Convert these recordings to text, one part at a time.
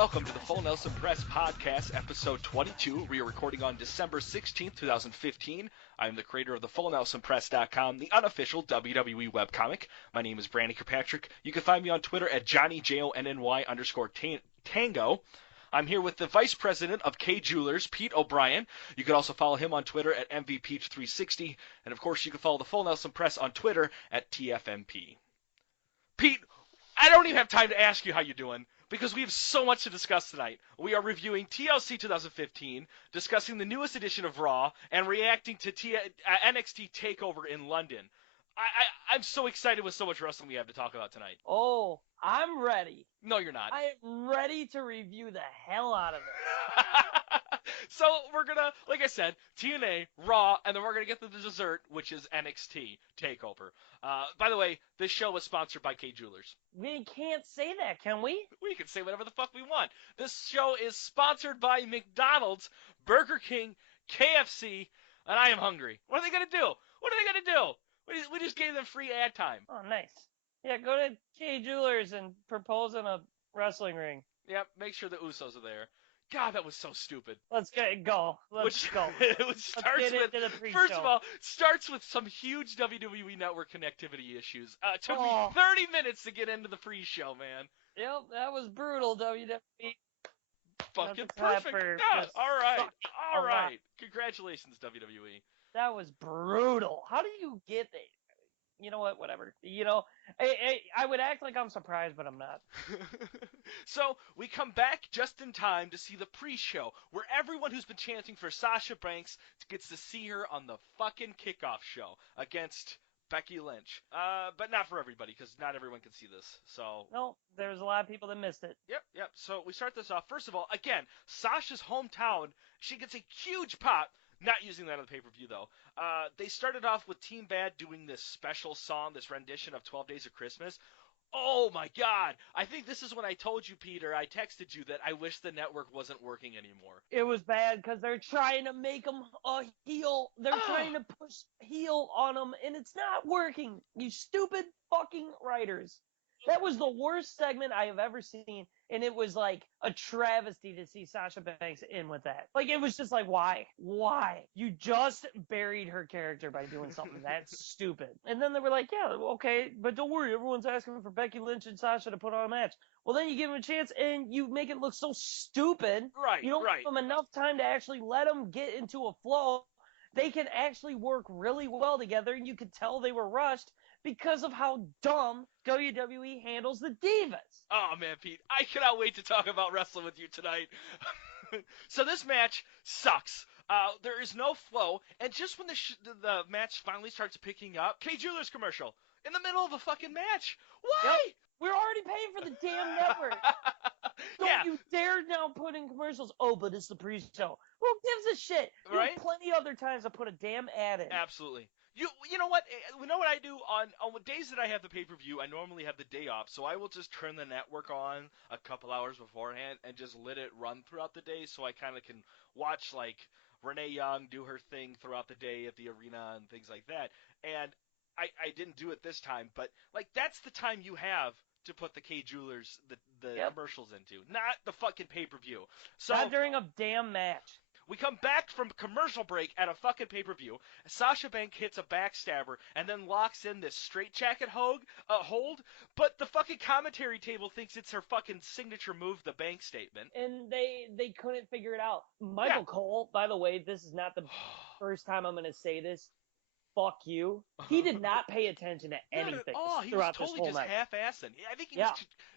welcome to the Full Nelson Press Podcast, episode 22. We are recording on December 16th, 2015. I am the creator of the FullNelsonPress.com, the unofficial WWE webcomic. My name is Brandon Kirkpatrick. You can find me on Twitter at JohnnyJonny_Tango. I'm here with the Vice President of K Jewelers, Pete O'Brien. You can also follow him on Twitter at MVPeach360. And, of course, you can follow the Full Nelson Press on Twitter at TFNP. Pete, I don't even have time to ask you how you're doing, because we have so much to discuss tonight. We are reviewing TLC 2015, discussing the newest edition of Raw, and reacting to NXT TakeOver in London. I'm so excited with so much wrestling we have to talk about tonight. Oh, I'm ready. No, you're not. I am ready to review the hell out of it. So we're going to, like I said, TNA, Raw, and then we're going to get to the dessert, which is NXT TakeOver. By the way, this show was sponsored by K Jewelers. We can't say that, can we? We can say whatever the fuck we want. This show is sponsored by McDonald's, Burger King, KFC, and I am hungry. What are they going to do? What are they going to do? We just gave them free ad time. Oh, nice. Yeah, go to K Jewelers and propose in a wrestling ring. Yep, make sure the Usos are there. God, that was so stupid. Let's go. Let's go. First of all, starts with some huge WWE Network connectivity issues. Took me 30 minutes to get into the pre-show, man. Yep, that was brutal, WWE. Fucking perfect. Yeah, all right. Congratulations, WWE. That was brutal. How do you get it? You know what? Whatever. I would act like I'm surprised, but I'm not. So we come back just in time to see the pre-show, where everyone who's been chanting for Sasha Banks gets to see her on the fucking kickoff show against Becky Lynch. But not for everybody, because not everyone can see this. So no, there's a lot of people that missed it. Yep. So we start this off. First of all, again, Sasha's hometown. She gets a huge pop. Not using that on the pay-per-view, though. They started off with Team Bad doing this special song, this rendition of 12 Days of Christmas. Oh, my God. I think this is when I told you, Peter, I texted you that I wish the network wasn't working anymore. It was bad because they're trying to make him a heel. They're trying to push heel on him, and it's not working. You stupid fucking writers. That was the worst segment I have ever seen, and it was like a travesty to see Sasha Banks in with that. Like, it was just like, why? Why? You just buried her character by doing something that's stupid. And then they were like, yeah, okay, but don't worry, everyone's asking for Becky Lynch and Sasha to put on a match. Well, then you give them a chance, and you make it look so stupid. Right, You don't give them enough time to actually let them get into a flow. They can actually work really well together, and you could tell they were rushed because of how dumb WWE handles the Divas. Oh, man, Pete, I cannot wait to talk about wrestling with you tonight. So this match sucks. There is no flow, and just when the match finally starts picking up, K Jewelers commercial in the middle of a fucking match. Why? Yep. We're already paying for the damn network. Don't you dare now put in commercials. Oh, but it's the pre-show. Who gives a shit? Right? There's plenty other times to put a damn ad in. Absolutely. You know what? You know what I do on days that I have the pay-per-view? I normally have the day off, so I will just turn the network on a couple hours beforehand and just let it run throughout the day, so I kind of can watch like Renee Young do her thing throughout the day at the arena and things like that. And I didn't do it this time, but like that's the time you have to put the K Jewelers the commercials into, not the fucking pay-per-view. So not during a damn match. We come back from commercial break at a fucking pay-per-view. Sasha Banks hits a backstabber and then locks in this straitjacket hold, but the fucking commentary table thinks it's her fucking signature move, the bank statement. And they couldn't figure it out. Michael Cole, by the way, this is not the first time I'm going to say this. Fuck you. He did not pay attention to anything. He was totally just half-assing. I think he was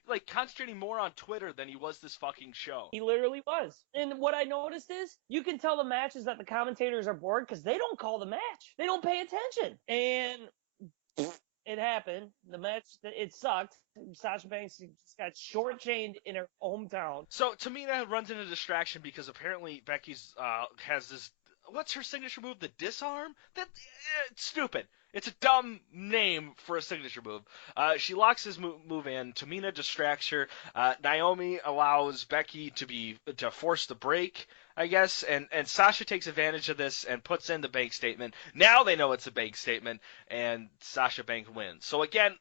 like concentrating more on Twitter than he was this fucking show. He literally was. And what I noticed is you can tell the matches that the commentators are bored because they don't call the match. They don't pay attention. And it happened. The match, it sucked. Sasha Banks just got shortchanged in her hometown. So Tamina runs into distraction because apparently Becky's has this. What's her signature move? The disarm? It's stupid. It's a dumb name for a signature move. She locks his move in. Tamina distracts her. Naomi allows Becky to force the break, I guess. And Sasha takes advantage of this and puts in the bank statement. Now they know it's a bank statement, and Sasha Banks wins. So again,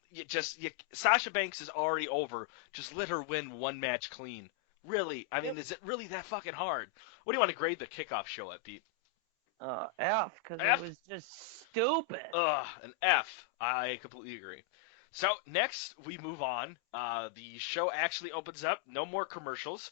Sasha Banks is already over. Just let her win one match clean. Really? I mean, is it really that fucking hard? What do you want to grade the kickoff show at, Pete? F, because it F? was just stupid. Ugh, an F. I completely agree. So next we move on. The show actually opens up. No more commercials.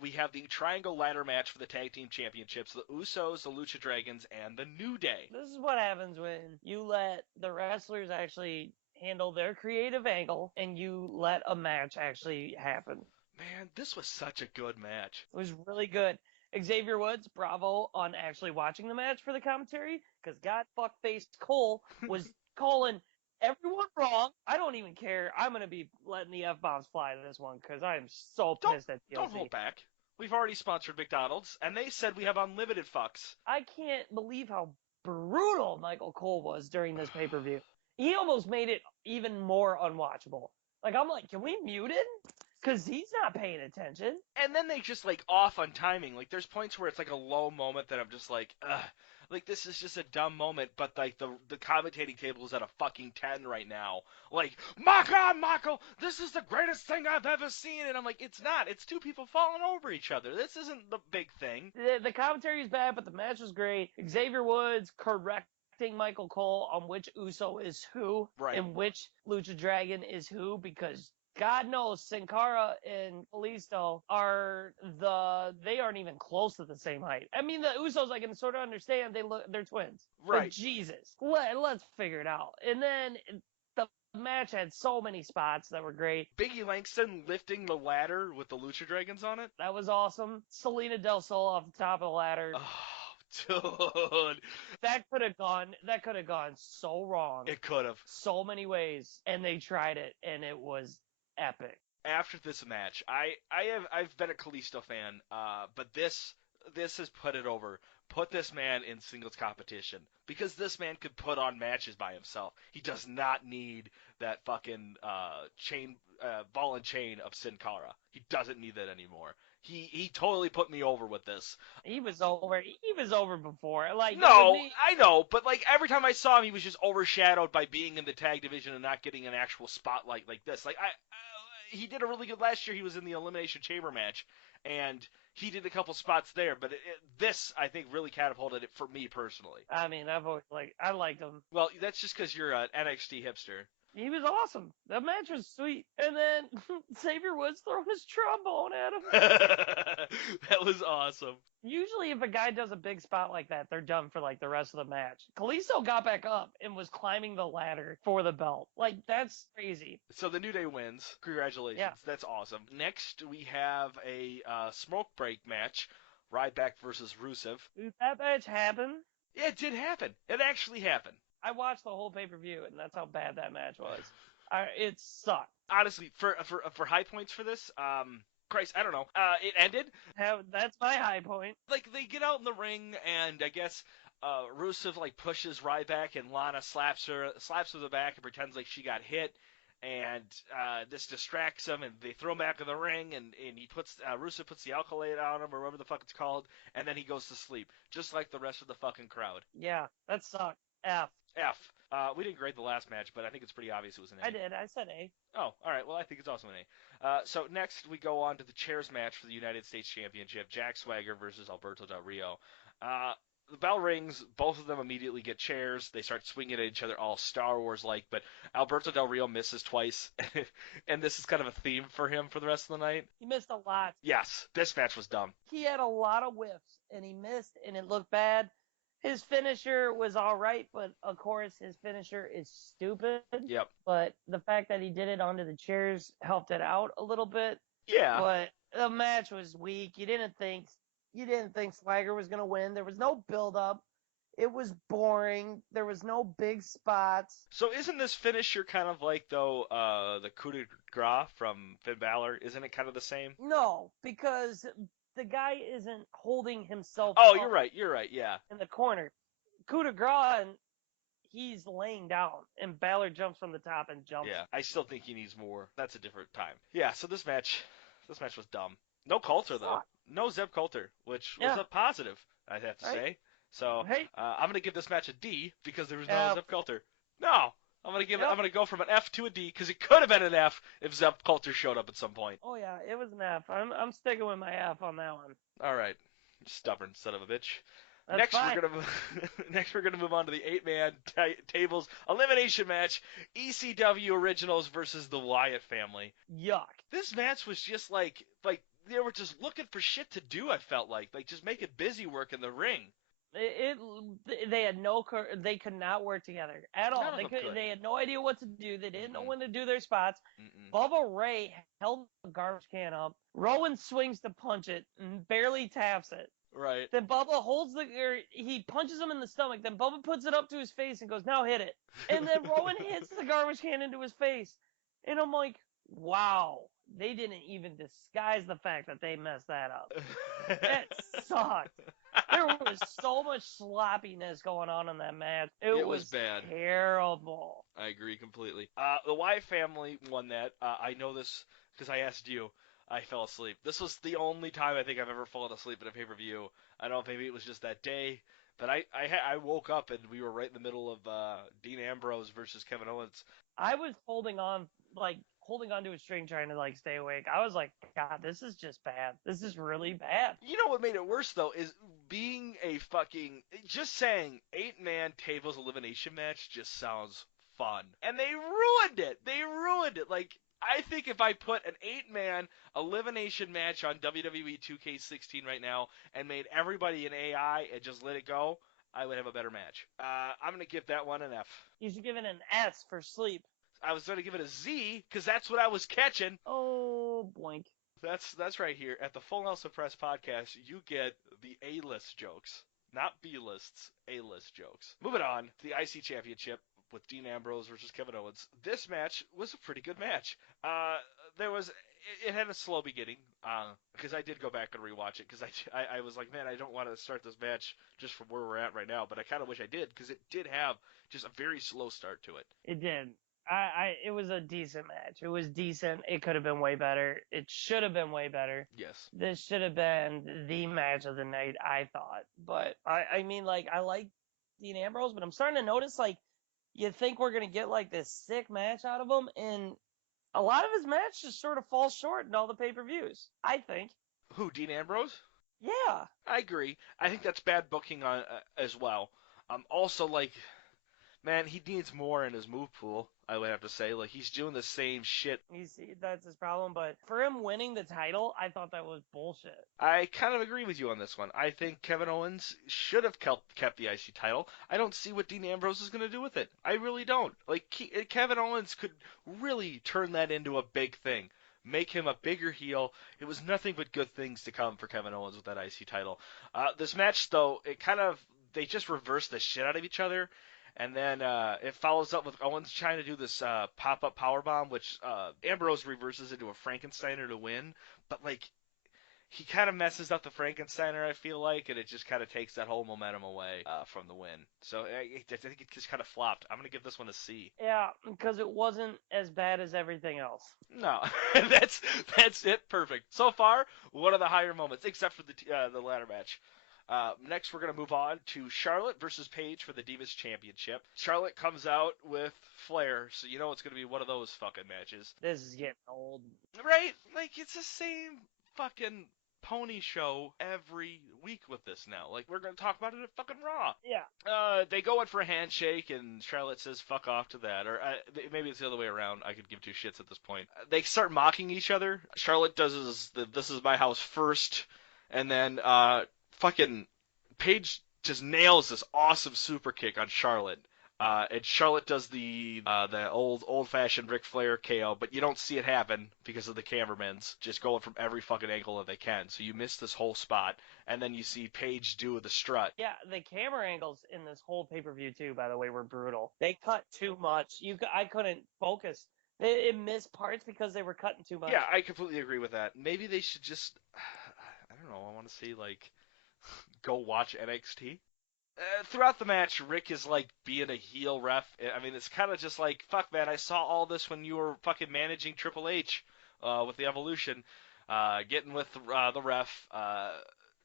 We have the triangle ladder match for the tag team championships: the Usos, the Lucha Dragons, and the New Day. This is what happens when you let the wrestlers actually handle their creative angle and you let a match actually happen. Man, this was such a good match. It was really good. Xavier Woods, bravo on actually watching the match for the commentary, because God fuckface Cole was calling everyone wrong. I don't even care. I'm going to be letting the F-bombs fly to this one, because I am so pissed at TLC. Don't hold back. We've already sponsored McDonald's, and they said we have unlimited fucks. I can't believe how brutal Michael Cole was during this pay-per-view. He almost made it even more unwatchable. Like, I'm like, can we mute him? Because he's not paying attention. And then they just, like, off on timing. Like, there's points where it's, like, a low moment that I'm just like, ugh. Like, this is just a dumb moment, but, like, the commentating table is at a fucking 10 right now. Like, my God, Michael, this is the greatest thing I've ever seen. And I'm like, it's not. It's two people falling over each other. This isn't the big thing. The commentary is bad, but the match was great. Xavier Woods correcting Michael Cole on which Uso is who. Right. And which Lucha Dragon is who, because God knows Sin Cara and Kalisto they aren't even close to the same height. I mean, the Usos, I can sort of understand they're twins. Right. But Jesus, let's figure it out. And then the match had so many spots that were great. Biggie Langston lifting the ladder with the Lucha Dragons on it. That was awesome. Selena Del Sol off the top of the ladder. Oh, dude. That could have gone so wrong. It could have. So many ways, and they tried it, and it was epic. After this match, I've been a Kalisto fan, but this has put it over. Put this man in singles competition, because this man could put on matches by himself. He does not need that fucking ball and chain of Sin Cara. He doesn't need that anymore. He totally put me over with this. He was over before. Like, no, I know, but like every time I saw him, he was just overshadowed by being in the tag division and not getting an actual spotlight like this. Like he did a really good last year. He was in the Elimination Chamber match, and he did a couple spots there. But this, I think, really catapulted it for me personally. I mean, I liked him. Well, that's just because you're an NXT hipster. He was awesome. That match was sweet. And then Xavier Woods throwing his trombone at him. That was awesome. Usually if a guy does a big spot like that, they're done for like the rest of the match. Kalisto got back up and was climbing the ladder for the belt. Like, that's crazy. So the New Day wins. Congratulations. Yeah. That's awesome. Next, we have a smoke break match. Ryback versus Rusev. Did that match happen? Yeah, it did happen. It actually happened. I watched the whole pay-per-view, and that's how bad that match was. It sucked. Honestly, for high points for this, Christ, I don't know. It ended. That's my high point. Like, they get out in the ring, and I guess Rusev like pushes Ryback, and Lana slaps her in the back and pretends like she got hit. And this distracts him, and they throw him back in the ring, and Rusev puts the alcohol on him, or whatever the fuck it's called, and then he goes to sleep, just like the rest of the fucking crowd. Yeah, that sucked. F. We didn't grade the last match, but I think it's pretty obvious it was an A. I did. I said A. Oh, all right. Well, I think it's also an A. So next we go on to the chairs match for the United States Championship: Jack Swagger versus Alberto Del Rio. The bell rings. Both of them immediately get chairs. They start swinging at each other, all Star Wars-like. But Alberto Del Rio misses twice, and this is kind of a theme for him for the rest of the night. He missed a lot. Yes, this match was dumb. He had a lot of whiffs, and he missed, and it looked bad. His finisher was all right, but of course his finisher is stupid. Yep. But the fact that he did it onto the chairs helped it out a little bit. Yeah. But the match was weak. You didn't think Swagger was gonna win. There was no build up. It was boring. There was no big spots. So isn't this finisher kind of like, though, the coup de grace from Finn Balor? Isn't it kind of the same? No, because the guy isn't holding himself Oh, up you're right, yeah. in the corner. Coup de grace, and he's laying down, and Balor jumps from the top and jumps. Yeah, I still think he needs more. That's a different time. Yeah, so this match was dumb. No Coulter, though. No Zeb Coulter, which was a positive, I'd have to say. So hey. I'm going to give this match a D because there was no Zeb Coulter. No, Yep. I'm gonna go from an F to a D because it could have been an F if Zeb Coulter showed up at some point. Oh yeah, it was an F. I'm sticking with my F on that one. All right, stubborn son of a bitch. That's fine. Next we're gonna move on to the 8-man tables elimination match: ECW Originals versus the Wyatt family. Yuck. This match was just like they were just looking for shit to do. I felt like just make it busy work in the ring. They had they could not work together at all. None of them could. They had no idea what to do. They didn't know Mm-mm. when to do their spots. Mm-mm. Bubba Ray held the garbage can up. Rowan swings to punch it and barely taps it. Right. Then Bubba he punches him in the stomach. Then Bubba puts it up to his face and goes, "Now hit it." And then Rowan hits the garbage can into his face. And I'm like, wow, they didn't even disguise the fact that they messed that up. That sucked. There was so much sloppiness going on in that match. It was bad. Terrible. I agree completely. The Wyatt family won that. I know this because I asked you. I fell asleep. This was the only time I think I've ever fallen asleep at a pay-per-view. I don't know if maybe it was just that day, but I woke up and we were right in the middle of Dean Ambrose versus Kevin Owens. I was holding on to a string trying to stay awake. I was like, God, this is just bad. This is really bad. You know what made it worse though is being just saying 8-man tables elimination match just sounds fun. And they ruined it. I think if I put an 8-man elimination match on WWE 2K16 right now and made everybody an AI and just let it go, I would have a better match. I'm going to give that one an F. You should give it an S for sleep. I was going to give it a Z because that's what I was catching. Oh, boink. That's right here. At the Full Nelson Press podcast, you get the A-list jokes. Not B-lists, A-list jokes. Moving on to the IC Championship with Dean Ambrose versus Kevin Owens. This match was a pretty good match. It had a slow beginning because I did go back and rewatch it because I was like, man, I don't want to start this match just from where we're at right now, but I kind of wish I did because it did have just a very slow start to it. It did. It was a decent match. It was decent. It could have been way better. It should have been way better. Yes. This should have been the match of the night, I thought. But I mean, I like Dean Ambrose, but I'm starting to notice, you think we're going to get, this sick match out of him, and a lot of his match just sort of falls short in all the pay-per-views, I think. Who, Dean Ambrose? Yeah. I agree. I think that's bad booking as well. Also, man, he needs more in his move pool, I would have to say. He's doing the same shit. That's his problem, but for him winning the title, I thought that was bullshit. I kind of agree with you on this one. I think Kevin Owens should have kept the IC title. I don't see what Dean Ambrose is going to do with it. I really don't. Kevin Owens could really turn that into a big thing. Make him a bigger heel. It was nothing but good things to come for Kevin Owens with that IC title. This match, though, they just reversed the shit out of each other. And then it follows up with Owens trying to do this pop-up powerbomb, which Ambrose reverses into a Frankensteiner to win. But, he kind of messes up the Frankensteiner, I feel like, and it just kind of takes that whole momentum away from the win. So I think it just kind of flopped. I'm going to give this one a C. Yeah, because it wasn't as bad as everything else. No, that's it. Perfect. So far, one of the higher moments, except for the ladder match. Next, we're going to move on to Charlotte versus Paige for the Divas Championship. Charlotte comes out with Flair, so you know it's going to be one of those fucking matches. This is getting old. Right? It's the same fucking pony show every week with this now. We're going to talk about it at fucking Raw. Yeah. They go in for a handshake, and Charlotte says, fuck off to that. Or maybe it's the other way around. I could give two shits at this point. They start mocking each other. Charlotte does this is my house first, and then fucking Paige just nails this awesome super kick on Charlotte. And Charlotte does the old-fashioned Ric Flair KO, but you don't see it happen because of the cameramans just going from every fucking angle that they can. So you miss this whole spot, and then you see Paige do the strut. Yeah, the camera angles in this whole pay-per-view too, by the way, were brutal. They cut too much. I couldn't focus. It missed parts because they were cutting too much. Yeah, I completely agree with that. Maybe they should just, I don't know, I want to see, go watch NXT. Throughout the match, Rick is being a heel ref. I mean, it's kind of just fuck, man, I saw all this when you were fucking managing Triple H with the Evolution, getting with the ref,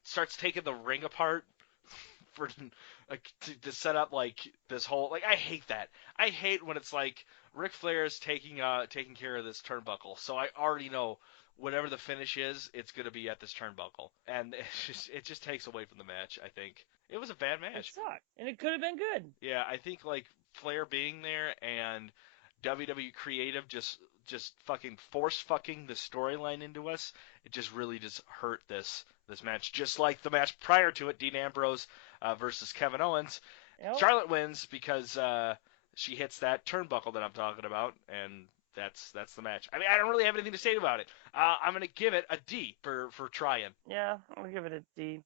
starts taking the ring apart like to set up like this whole like I hate that. I hate when it's like Ric Flair's taking care of this turnbuckle, so I already know whatever the finish is, it's gonna be at this turnbuckle, and it just takes away from the match. I think it was a bad It match. sucked, and it could have been good. Yeah, I think like Flair being there and WWE Creative just fucking force fucking the storyline into us. It just really just hurt this match. Just like the match prior to it, Dean Ambrose versus Kevin Owens. Yep. Charlotte wins because she hits that turnbuckle that I'm talking about, and that's the match. I mean, I don't really have anything to say about it. I'm gonna give it a D for trying. Yeah, I'll give it a D.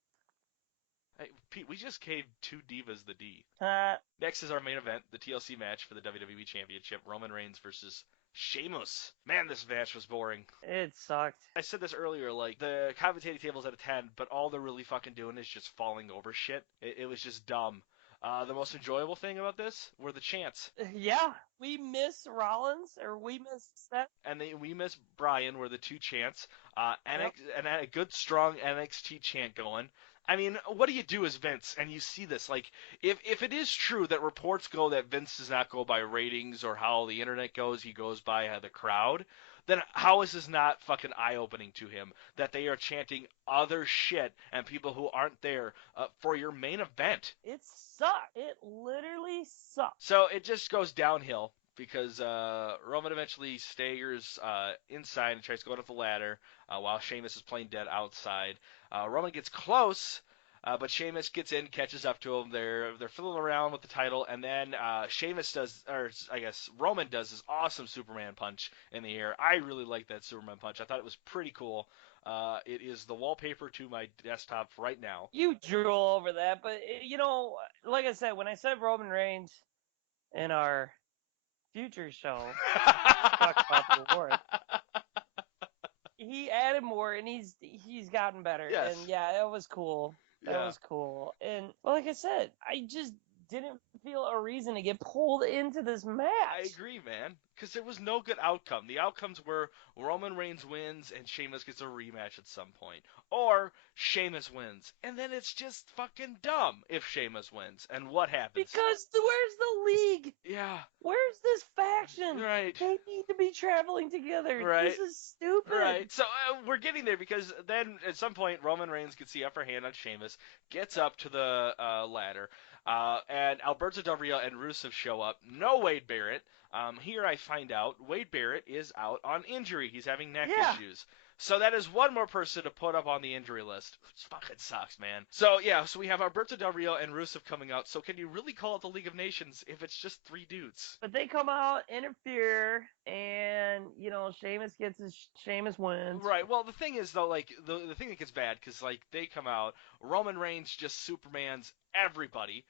Hey, Pete, we just gave two divas the D. Uh, Next is our main event, the TLC match for the WWE Championship, Roman Reigns versus Sheamus. Man, this match was boring. it sucked. I said this earlier, like, the commentating table's at a 10, but all they're really fucking doing is just falling over shit. It was just dumb. The most enjoyable thing about this were the chants. Yeah, we miss Rollins, or we miss Seth. And we miss Brian were the two chants. And a good, strong NXT chant going. I mean, what do you do as Vince? And you see this, like, if it is true that reports go that Vince does not go by ratings or how the internet goes, he goes by the crowd, then how is this not fucking eye-opening to him that they are chanting other shit and people who aren't there for your main event? It sucked. It literally sucked. So it just goes downhill because Roman eventually staggers inside and tries to go up the ladder while Sheamus is playing dead outside. Roman gets close, but Sheamus gets in, catches up to him. They're fiddling around with the title, and then Roman does this awesome Superman punch in the air. I really like that Superman punch. I thought it was pretty cool. It is the wallpaper to my desktop right now. You drool over that, but like I said, when I said Roman Reigns in our future show, talk about the award, he added more, and he's gotten better. Yes. And yeah, it was cool. That was cool. And like I said, I just didn't feel a reason to get pulled into this match. I agree, man, because there was no good outcome. The outcomes were Roman Reigns wins and Sheamus gets a rematch at some point, or Sheamus wins, and then it's just fucking dumb if Sheamus wins. And what happens? Because where's the league? Yeah. Where's this faction? Right. They need to be traveling together. Right. This is stupid. Right. So we're getting there because then at some point Roman Reigns gets the upper hand on Sheamus, gets up to the ladder. And Alberto Del Rio and Rusev show up. No Wade Barrett. Here I find out Wade Barrett is out on injury. He's having neck issues. So that is one more person to put up on the injury list. Which fucking sucks, man. So we have Alberto Del Rio and Rusev coming out. So can you really call it the League of Nations if it's just three dudes? But they come out, interfere, and Sheamus wins. Right. Well, the thing is though, like the thing that gets bad because like they come out, Roman Reigns just Supermans everybody.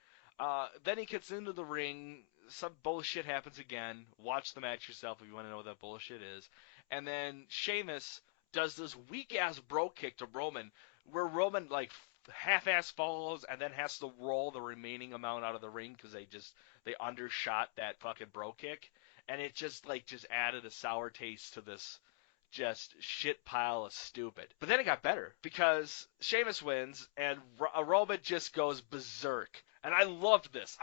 Then he gets into the ring. Some bullshit happens again. Watch the match yourself if you want to know what that bullshit is. And then Sheamus does this weak-ass bro kick to Roman, where Roman, like, half-ass falls and then has to roll the remaining amount out of the ring because they undershot that fucking bro kick. And it just added a sour taste to this just shit pile of stupid. But then it got better because Sheamus wins and Roman just goes berserk. And I loved this.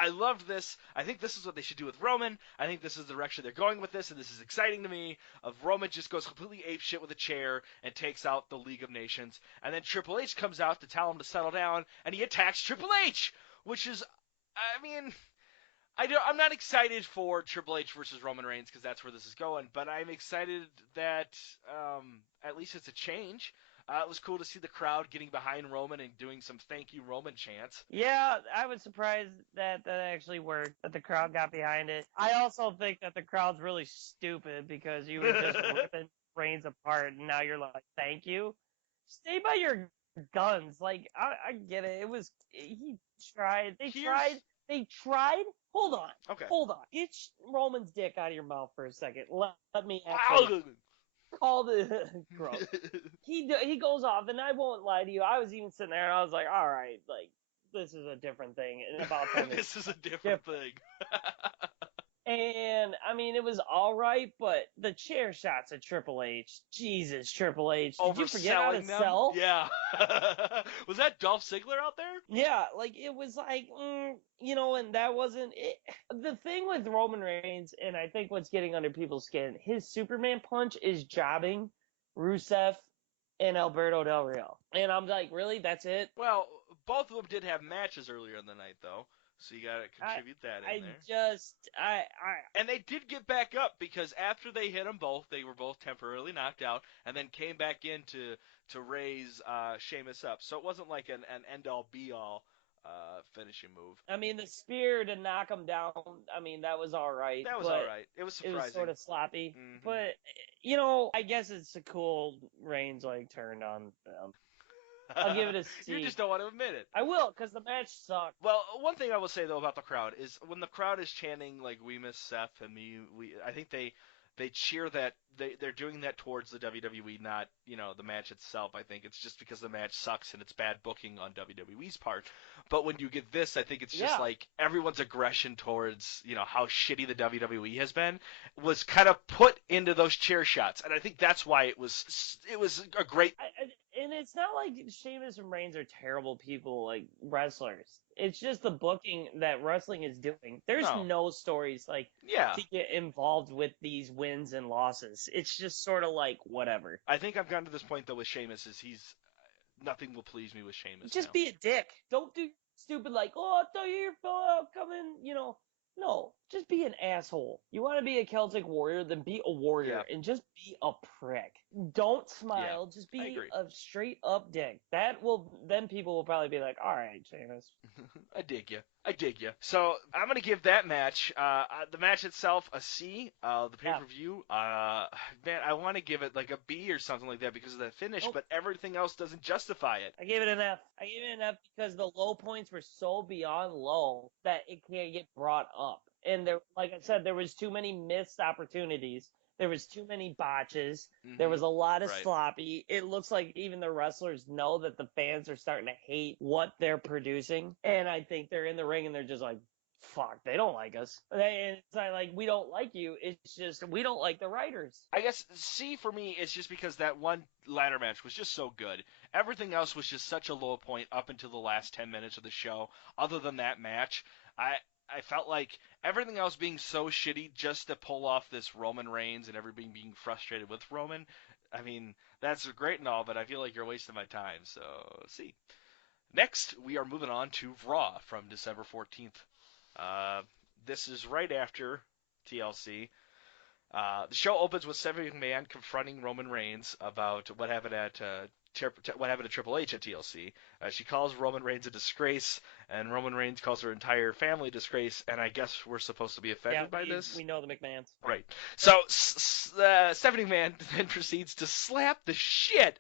I think this is what they should do with Roman. I think this is the direction they're going with this, and this is exciting to me. Of Roman just goes completely apeshit with a chair and takes out the League of Nations. And then Triple H comes out to tell him to settle down, and he attacks Triple H, which is, I mean, I'm not excited for Triple H versus Roman Reigns because that's where this is going, but I'm excited that at least it's a change. It was cool to see the crowd getting behind Roman and doing some thank you Roman chants. Yeah, I was surprised that actually worked, that the crowd got behind it. I also think that the crowd's really stupid because you were just ripping Reigns apart and now you're like, thank you? Stay by your guns. Like, I get it. He tried. They tried. Hold on. Okay. Hold on. Get Roman's dick out of your mouth for a second. Let me actually call the gross. He goes off, and I won't lie to you. I was even sitting there, and I was like, all right, like, this is a different thing. And about 10 this is a different thing. And I mean, it was all right, but the chair shots of Triple H, Jesus, Triple H, did you forget how to Overselling them? sell? Yeah. Was that Dolph Ziggler out there? Yeah, like it was like, and that wasn't it. The thing with Roman Reigns, and I think what's getting under people's skin, his Superman punch is jobbing Rusev and Alberto Del Rio. And I'm like, really? That's it? Well, both of them did have matches earlier in the night, though, so you got to contribute that in there. And they did get back up because after they hit them both, they were both temporarily knocked out, and then came back in to raise Sheamus up. So it wasn't like an end-all, be-all finishing move. I mean, the spear to knock him down, I mean, that was all right. That was all right. It was surprising. It was sort of sloppy. Mm-hmm. But, I guess it's a cool Reigns, turn on them. I'll give it a C. You just don't want to admit it. I will, because the match sucked. Well, one thing I will say, though, about the crowd is when the crowd is chanting, like, we miss Seth and I think they cheer that, they're doing that towards the WWE, not, the match itself. I think it's just because the match sucks and it's bad booking on WWE's part. But when you get this, I think it's just like everyone's aggression towards, how shitty the WWE has been was kind of put into those chair shots. And I think that's why it was a great... And it's not like Sheamus and Reigns are terrible people, like wrestlers. It's just the booking that wrestling is doing. There's no stories to get involved with these wins and losses. It's just sort of like whatever. I think I've gotten to this point though with Sheamus is nothing will please me with Sheamus. Just be a dick. Don't do stupid like, oh, I thought you were coming, No, just be an asshole. You want to be a Celtic warrior, then be a warrior and just be a prick. Don't smile. Just be a straight up dick. Then people will probably be like, all right, Sheamus. I dig you. So I'm going to give that match, the match itself, a C. The pay-per-view, man, I want to give it like a B or something like that because of that finish, but everything else doesn't justify it. I gave it an F. I gave it an F because the low points were so beyond low that it can't get brought up. And there, like I said, there was too many missed opportunities. There was too many botches. Mm-hmm. There was a lot of sloppy. It looks like even the wrestlers know that the fans are starting to hate what they're producing. And I think they're in the ring and they're just like, fuck, they don't like us. And it's not like we don't like you. It's just we don't like the writers. I guess C for me is just because that one ladder match was just so good. Everything else was just such a low point up until the last 10 minutes of the show. Other than that match, I felt like everything else being so shitty just to pull off this Roman Reigns and everybody being frustrated with Roman. I mean, that's great and all, but I feel like you're wasting my time. So, see. Next, we are moving on to Raw from December 14th. This is right after TLC. The show opens with Stephanie McMahon confronting Roman Reigns about what happened at Triple H at TLC. She calls Roman Reigns a disgrace, and Roman Reigns calls her entire family a disgrace, and I guess we're supposed to be offended by this? We know the McMahons. Right. So Stephanie McMahon then proceeds to slap the shit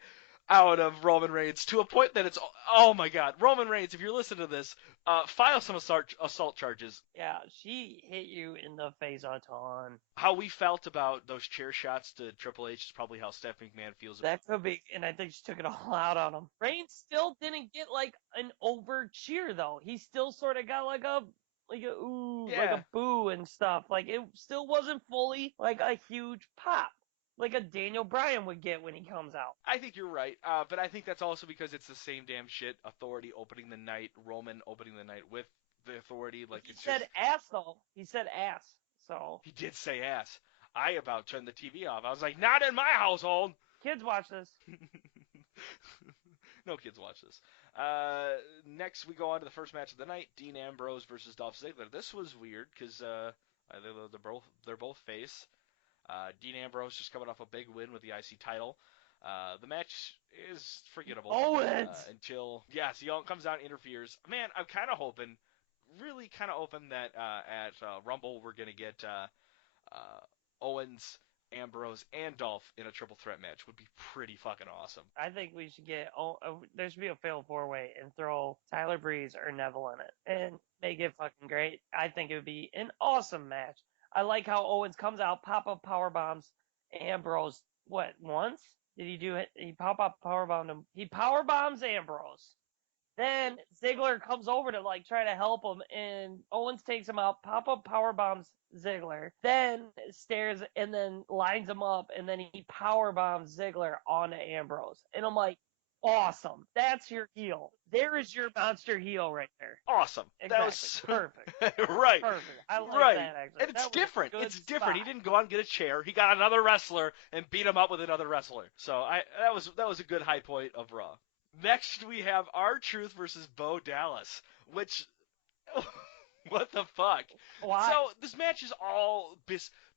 out of Roman Reigns to a point that it's, oh my god, Roman Reigns, if you're listening to this, file some assault charges. Yeah, she hit you in the face a ton. How we felt about those chair shots to Triple H is probably how Stephanie McMahon feels about it. That could be, and I think she took it all out on him. Reigns still didn't get like an over cheer though. He still sort of got like a ooh, like a boo and stuff. Like it still wasn't fully like a huge pop. Like a Daniel Bryan would get when he comes out. I think you're right, but I think that's also because it's the same damn shit. Authority opening the night, Roman opening the night with the Authority. Like he said ass though. He said ass. So he did say ass. I about turned the TV off. I was like, not in my household. Kids watch this. No kids watch this. Next, we go on to the first match of the night: Dean Ambrose versus Dolph Ziggler. This was weird because they're both face. Dean Ambrose just coming off a big win with the IC title. The match is forgettable. Until he comes out and interferes. Man, I'm kind of hoping, really kind of hoping that at Rumble we're going to get Owens, Ambrose, and Dolph in a triple threat match. Would be pretty fucking awesome. I think we should get there should be a fatal 4-way and throw Tyler Breeze or Neville in it and make it fucking great. I think it would be an awesome match. I like how Owens comes out, pop-up power bombs Ambrose. What, once? Did he do it? He pop-up power bombed him. He power bombs Ambrose. Then Ziggler comes over to like try to help him, and Owens takes him out, pop-up power bombs Ziggler, then stares and then lines him up, and then he power bombs Ziggler onto Ambrose. And I'm like, awesome. That's your heel. There is your monster heel right there. Awesome. Exactly. That was perfect. right. Perfect. I like Right. that actually. And it's That was a different. good It's different. He spot. didn't go out and get a chair. He got another wrestler and beat him up with another wrestler. So that was a good high point of Raw. Next we have R-Truth versus Bo Dallas, which what the fuck? Why? So this match is all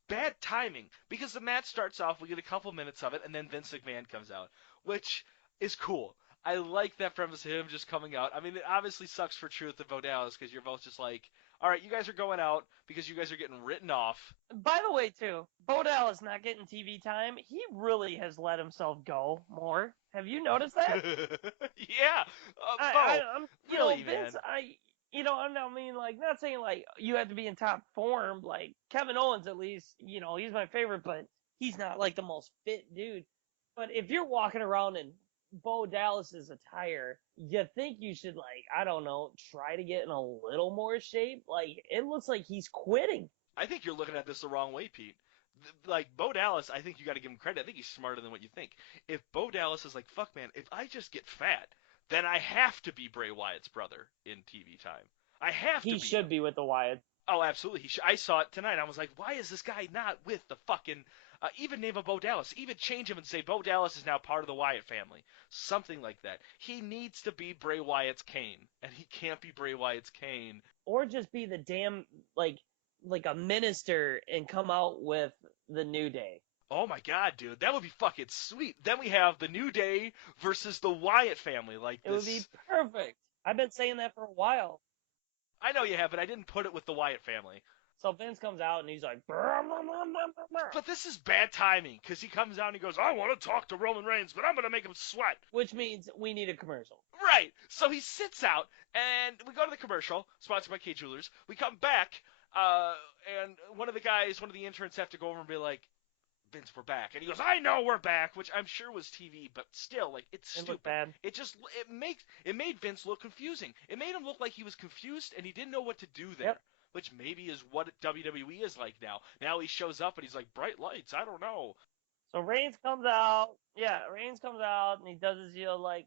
bad timing because the match starts off, we get a couple minutes of it, and then Vince McMahon comes out, which is cool. I like that premise of him just coming out. I mean, it obviously sucks for Truth and Bo Dallas because you're both just like, all right, you guys are going out because you guys are getting written off. By the way, too, Bo Dallas not getting TV time. He really has let himself go more. Have you noticed that? Yeah, I'm, really, Vince, man. I mean, like, not saying like you have to be in top form. Like Kevin Owens, at least, he's my favorite, but he's not like the most fit dude. But if you're walking around in Bo Dallas's attire, you think you should, like, I don't know, try to get in a little more shape. Like, it looks like he's quitting. I think you're looking at this the wrong way, Pete. Like, Bo Dallas, I think you got to give him credit. I think he's smarter than what you think. If Bo Dallas is like, fuck, man, if I just get fat, then I have to be Bray Wyatt's brother in TV time. I have to be. He should be with the Wyatt. Oh, absolutely. I saw it tonight. I was like, why is this guy not with the fucking... even name him Bo Dallas. Even change him and say Bo Dallas is now part of the Wyatt family. Something like that. He needs to be Bray Wyatt's Kane. And he can't be Bray Wyatt's Kane. Or just be the damn, like a minister and come out with the New Day. Oh my god, dude. That would be fucking sweet. Then we have the New Day versus the Wyatt family. Like this. It would be perfect. I've been saying that for a while. I know you have, but I didn't put it with the Wyatt family. So Vince comes out and he's like, but this is bad timing because he comes out and he goes, I want to talk to Roman Reigns, but I'm going to make him sweat. Which means we need a commercial. Right. So he sits out and we go to the commercial, sponsored by K Jewelers. We come back, and one of the interns have to go over and be like, Vince, we're back. And he goes, I know we're back, which I'm sure was TV, but still, like, it's stupid. Looked bad. It made Vince look confusing. It made him look like he was confused and he didn't know what to do there. Yep. Which maybe is what WWE is like now. Now he shows up and he's like, bright lights, I don't know. So Reigns comes out. Yeah, Reigns comes out and he does his deal like,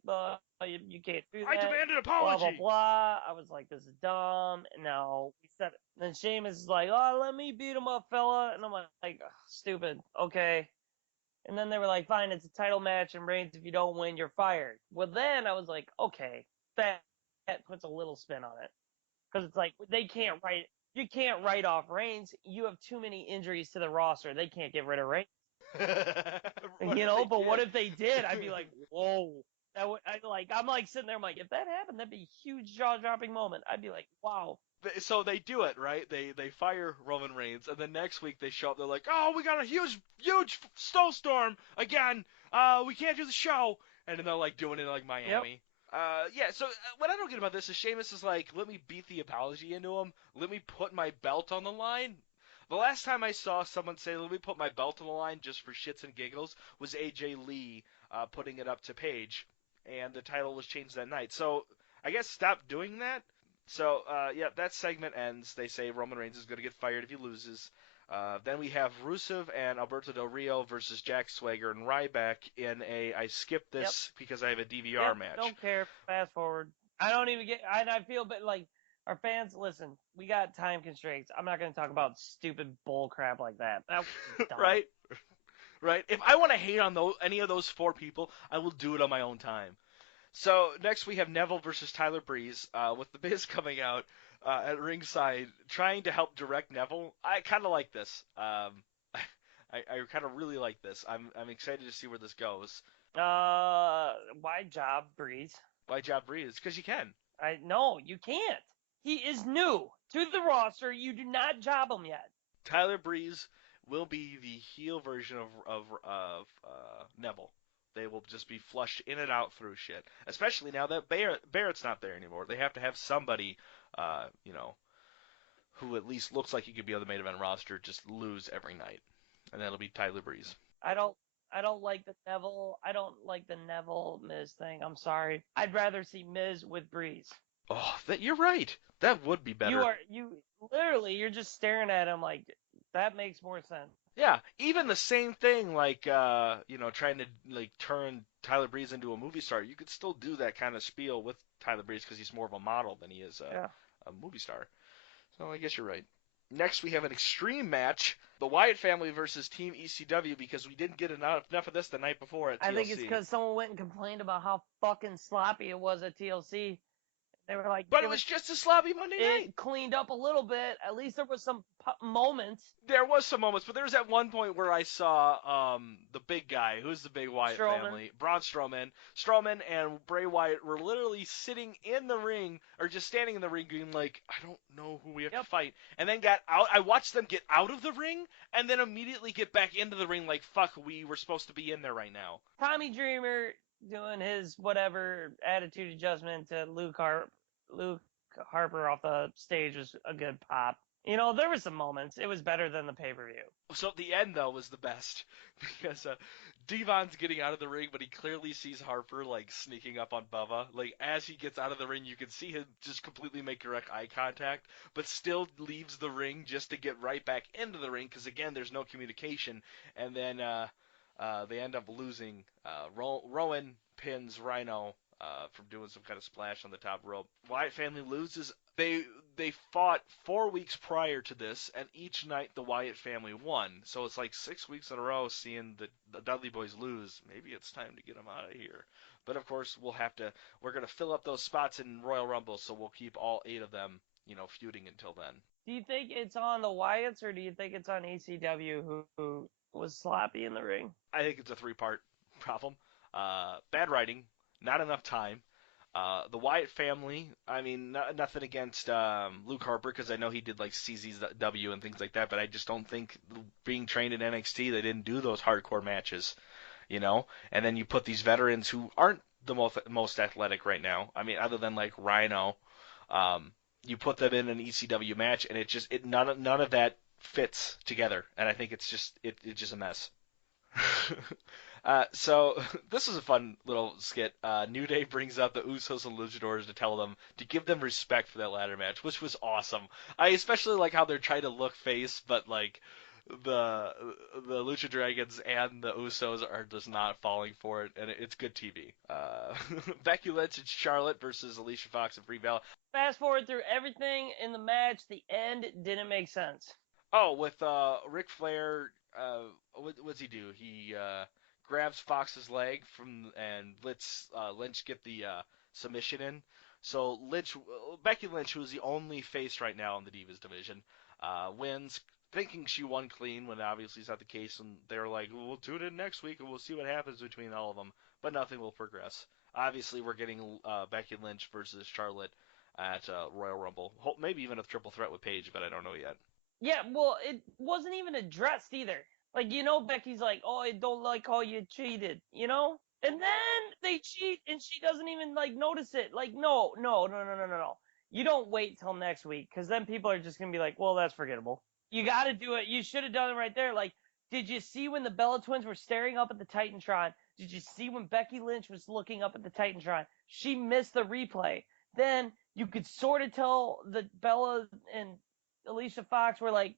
you can't do that. I demand an apology. Blah, blah, blah. I was like, this is dumb. And now we said it. Then Sheamus is like, oh, let me beat him up, fella. And I'm like, stupid. Okay. And then they were like, fine, it's a title match, and Reigns, if you don't win, you're fired. Well, then I was like, okay, that puts a little spin on it. Because it's like, you can't write off Reigns. You have too many injuries to the roster. They can't get rid of Reigns. But what if they did? I'd be like, whoa. I'm like sitting there, I'm like, if that happened, that'd be a huge jaw-dropping moment. I'd be like, wow. So they do it, right? They fire Roman Reigns, and then next week they show up, they're like, oh, we got a huge snowstorm again. We can't do the show. And then they're like doing it in like Miami. Yep. So what I don't get about this is Sheamus is like, let me beat the apology into him. Let me put my belt on the line. The last time I saw someone say, let me put my belt on the line just for shits and giggles was AJ Lee putting it up to Paige. And the title was changed that night. So I guess stop doing that. So, that segment ends. They say Roman Reigns is going to get fired if he loses. Then we have Rusev and Alberto Del Rio versus Jack Swagger and Ryback in I skipped this because I have a DVR match. Don't care. Fast forward. I don't even get, I feel, but like, our fans, listen, we got time constraints. I'm not going to talk about stupid bull crap like that. Right? Right. If I want to hate on any of those four people, I will do it on my own time. So next we have Neville versus Tyler Breeze, with the Miz coming out at ringside, trying to help direct Neville. I kind of like this. I kind of really like this. I'm excited to see where this goes. Why job Breeze? Why job Breeze? Because you can. No, you can't. He is new to the roster. You do not job him yet. Tyler Breeze will be the heel version of Neville. They will just be flushed in and out through shit. Especially now that Barrett's not there anymore. They have to have somebody, who at least looks like he could be on the main event roster, just lose every night. And that'll be Tyler Breeze. I don't I don't like the Neville. I don't like the Neville Miz thing. I'm sorry. I'd rather see Miz with Breeze. Oh, you're right. That would be better. You're just staring at him like that makes more sense. Yeah, even the same thing, like trying to like turn Tyler Breeze into a movie star. You could still do that kind of spiel with Tyler Breeze because he's more of a model than he is Yeah. a movie star. So I guess you're right. Next, we have an extreme match: the Wyatt family versus Team ECW, because we didn't get enough of this the night before at TLC. I think it's because someone went and complained about how fucking sloppy it was at TLC. They were like, but it was just a sloppy Monday night. It cleaned up a little bit. At least there was some moments. There was some moments, but there was at one point where I saw the big guy, who's the big Wyatt family, Braun Strowman. Strowman and Bray Wyatt were literally sitting in the ring, or just standing in the ring, being like, I don't know who we have to fight. And then got out. I watched them get out of the ring, and then immediately get back into the ring like, fuck, we were supposed to be in there right now. Tommy Dreamer doing his whatever attitude adjustment to Luke Harper off the stage was a good pop. You know, there were some moments. It was better than the pay-per-view. So the end, though, was the best, because Devon's getting out of the ring, but he clearly sees Harper, like, sneaking up on Bubba. Like, as he gets out of the ring, you can see him just completely make direct eye contact, but still leaves the ring just to get right back into the ring, because, again, there's no communication. And then they end up losing. Rowan pins Rhino from doing some kind of splash on the top rope. Wyatt family loses. They fought 4 weeks prior to this, and each night the Wyatt family won. So it's like 6 weeks in a row seeing the Dudley Boys lose. Maybe it's time to get them out of here. But of course we're going to fill up those spots in Royal Rumble, so we'll keep all 8 of them, feuding until then. Do you think it's on the Wyatts, or do you think it's on ECW who was sloppy in the ring? I think it's a 3-part problem. Bad writing, not enough time. The Wyatt family, I mean, nothing against Luke Harper, because I know he did like CZW and things like that, but I just don't think being trained in NXT, they didn't do those hardcore matches, And then you put these veterans who aren't the most athletic right now. I mean, other than like Rhino, you put them in an ECW match, and none of that fits together, and I think it's just a mess. So this is a fun little skit. New Day brings up the Usos and Luchadors to tell them to give them respect for that ladder match, which was awesome. I especially like how they're trying to look face, but like the Lucha Dragons and the Usos are just not falling for it, and it's good TV. Becky Lynch and Charlotte versus Alicia Fox and Brie Bella. Fast forward through everything in the match, the end didn't make sense. Oh, with Ric Flair, what's he do? He grabs Fox's leg and lets Lynch get the submission in. So Becky Lynch, who is the only face right now in the Divas division, wins, thinking she won clean, when obviously it's not the case. And they're like, we'll tune in next week and we'll see what happens between all of them. But nothing will progress. Obviously, we're getting Becky Lynch versus Charlotte at Royal Rumble. Maybe even a triple threat with Paige, but I don't know yet. Yeah, well, it wasn't even addressed either. Like, Becky's like, oh, I don't like how you cheated, And then they cheat, and she doesn't even, like, notice it. Like, no. You don't wait till next week, because then people are just going to be like, well, that's forgettable. You got to do it. You should have done it right there. Like, did you see when the Bella Twins were staring up at the Titantron? Did you see when Becky Lynch was looking up at the Titantron? She missed the replay. Then you could sort of tell that Bella and Alicia Fox were like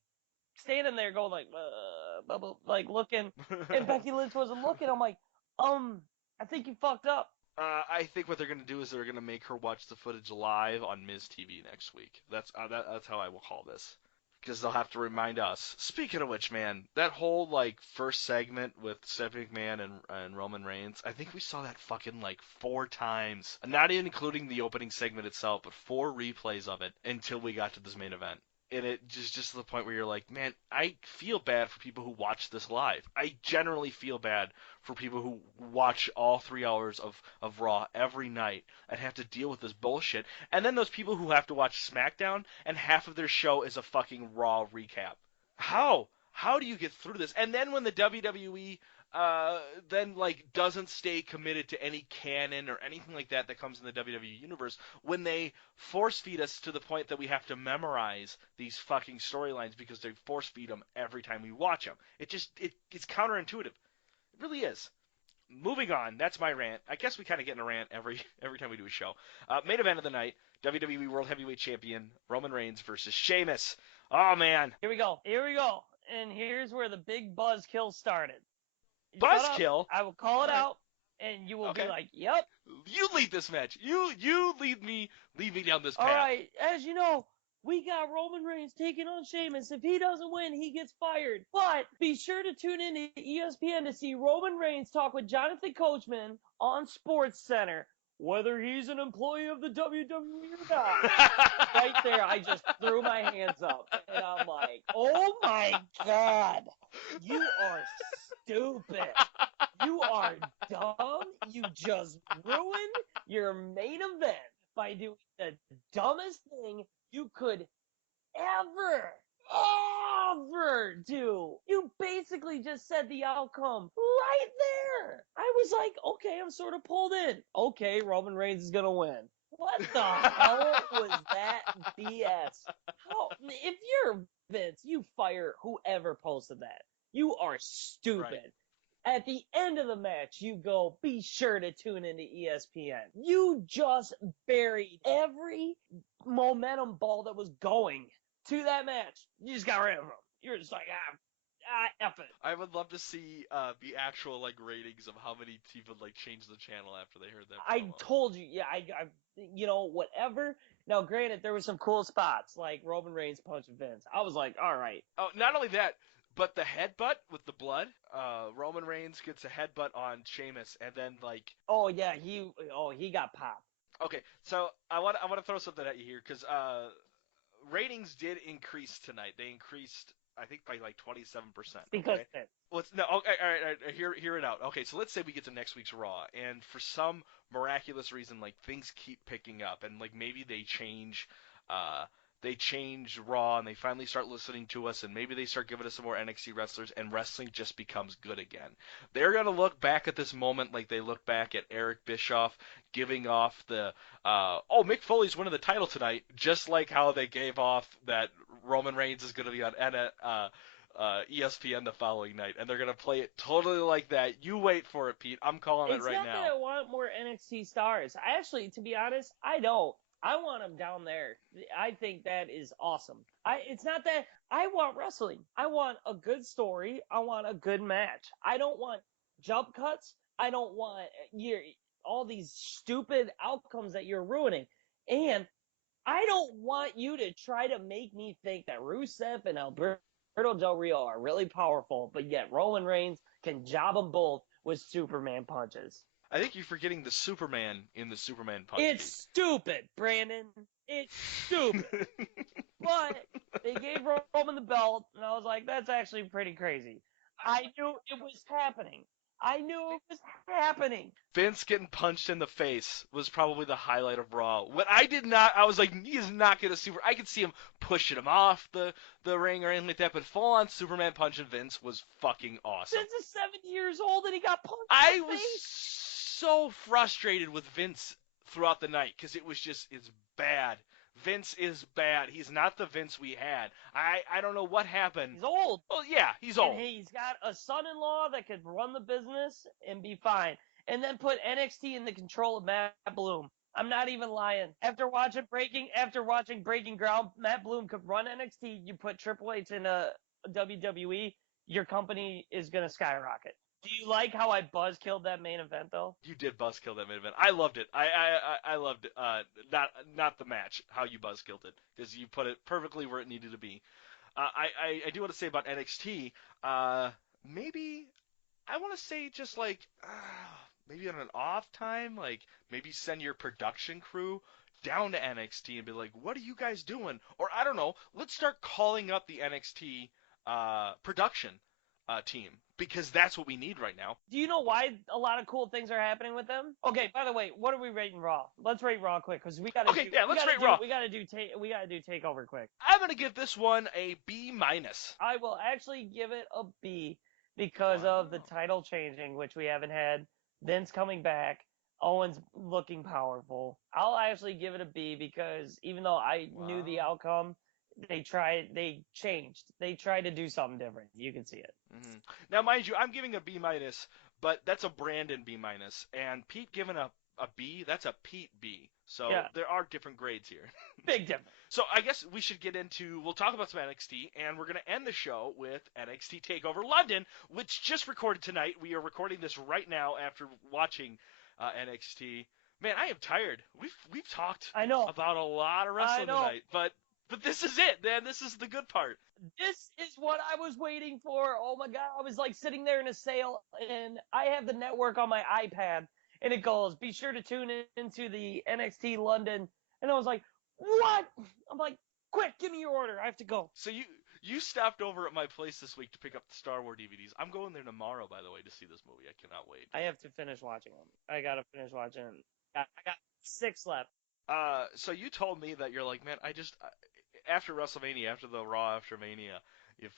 standing there going like looking, and Becky Lynch wasn't looking. I'm like, I think you fucked up. I think what they're going to do is they're going to make her watch the footage live on Miz TV next week. That's how I will call this, because they'll have to remind us. Speaking of which, man, that whole like first segment with Stephanie McMahon and Roman Reigns, I think we saw that fucking like 4 times, not even including the opening segment itself, but 4 replays of it until we got to this main event. And it just to the point where you're like, man, I feel bad for people who watch this live. I generally feel bad for people who watch all 3 hours of Raw every night and have to deal with this bullshit. And then those people who have to watch SmackDown and half of their show is a fucking Raw recap. How? How do you get through this? And then when the WWE then like doesn't stay committed to any canon or anything like that comes in the WWE universe, when they force feed us to the point that we have to memorize these fucking storylines because they force feed them every time we watch them. It's counterintuitive. It really is. Moving on, that's my rant. I guess we kind of get in a rant every time we do a show. Main event of the night: WWE World Heavyweight Champion Roman Reigns versus Sheamus. Oh man, Here we go. And here's where the big buzzkill started. buzzkill. I will call it out, and you will be like, "Yep." You lead this match. You lead me down this path. All right. As you know, we got Roman Reigns taking on Sheamus. If he doesn't win, he gets fired. But be sure to tune in to ESPN to see Roman Reigns talk with Jonathan Coachman on SportsCenter, whether he's an employee of the WWE or not. Right there, I just threw my hands up, and I'm like, oh my God, you are stupid. You are dumb. You just ruined your main event by doing the dumbest thing you could ever do. You basically just said the outcome right there. I was like, okay, I'm sort of pulled in. Okay, Roman Reigns is going to win. What the hell was that BS? If you're Vince, you fire whoever posted that. You are stupid. Right. At the end of the match, you go, be sure to tune into ESPN. You just buried every momentum ball that was going to that match. You just got rid of them. You're just like, F it. I would love to see the actual ratings of how many people changed the channel after they heard that. I told you, yeah, I whatever. Now, granted, there were some cool spots like Roman Reigns punching Vince. I was like, all right. Oh, not only that, but the headbutt with the blood. Roman Reigns gets a headbutt on Sheamus, and then oh yeah, he got popped. Okay, so I want to throw something at you here because ratings did increase tonight. They increased, I think, by 27%. Because no, okay, all right, hear it out. Okay, so let's say we get to next week's Raw, and for some miraculous reason, things keep picking up, and maybe they change Raw, and they finally start listening to us, and maybe they start giving us some more NXT wrestlers, and wrestling just becomes good again. They're going to look back at this moment like they look back at Eric Bischoff giving off the, Mick Foley's winning the title tonight, just like how they gave off that Roman Reigns is going to be on ESPN the following night, and they're going to play it totally like that. You wait for it, Pete. I'm calling it right now. It's not that I want more NXT stars. Actually, to be honest, I don't. I want them down there. I think that is awesome. It's not that I want wrestling. I want a good story. I want a good match. I don't want jump cuts. I don't want all these stupid outcomes that you're ruining. And I don't want you to try to make me think that Rusev and Alberto Del Rio are really powerful, but yet Roman Reigns can job them both with Superman punches. I think you're forgetting the Superman in the Superman punch. It's stupid, Brandon. It's stupid. But they gave Roman the belt, and I was like, that's actually pretty crazy. I knew it was happening. Vince getting punched in the face was probably the highlight of Raw. What I was like, he is not going to I could see him pushing him off the ring or anything like that, but full-on Superman punching Vince was fucking awesome. Vince is 70 years old, and he got punched in the face. I was so frustrated with Vince throughout the night because it's bad. Vince is bad. He's not the Vince we had. I don't know what happened. He's old. Oh yeah, he's old. And he's got a son-in-law that could run the business and be fine. And then put NXT in the control of Matt Bloom. I'm not even lying. After watching Breaking Ground, Matt Bloom could run NXT. You put Triple H in a WWE, your company is gonna skyrocket. Do you like how I buzzkilled that main event, though? You did buzzkill that main event. I loved it. I loved it. Not the match, how you buzzkilled it, because you put it perfectly where it needed to be. I do want to say about NXT, maybe I want to say just maybe on an off time, maybe send your production crew down to NXT and be like, what are you guys doing? Or I don't know, let's start calling up the NXT production team, because that's what we need right now. Do you know why a lot of cool things are happening with them? Okay, by the way, what are we rating Raw? Let's rate Raw quick, because we gotta. Okay, let's rate Raw. We gotta do TakeOver quick. I'm gonna give this one a B-. I will actually give it a B because of the title changing, which we haven't had. Vince coming back, Owens looking powerful. I'll actually give it a B because even though I knew the outcome, they changed. They tried to do something different. You can see it. Mm-hmm. Now, mind you, I'm giving a B minus, but that's a Brandon B minus, and Pete giving a B, that's a Pete B. So Yeah. there are different grades here. Big difference. So I guess we should get into, we'll talk about some NXT, and we're going to end the show with NXT TakeOver London, which just recorded tonight. We are recording this right now after watching NXT. Man, I am tired. We've talked I know. about a lot of wrestling tonight, but this is it, man. This is the good part. This is what I was waiting for. Oh my God. I was like sitting there in a sale, and I have the network on my iPad, and it goes, be sure to tune into the NXT London. And I was like, what? I'm like, quick, give me your order. I have to go. So you stopped over at my place this week to pick up the Star Wars DVDs. I'm going there tomorrow, by the way, to see this movie. I cannot wait. I have to finish watching them. I got to finish watching them. I got 6 left. So you told me that you're like, man, after WrestleMania, after the Raw after Mania, if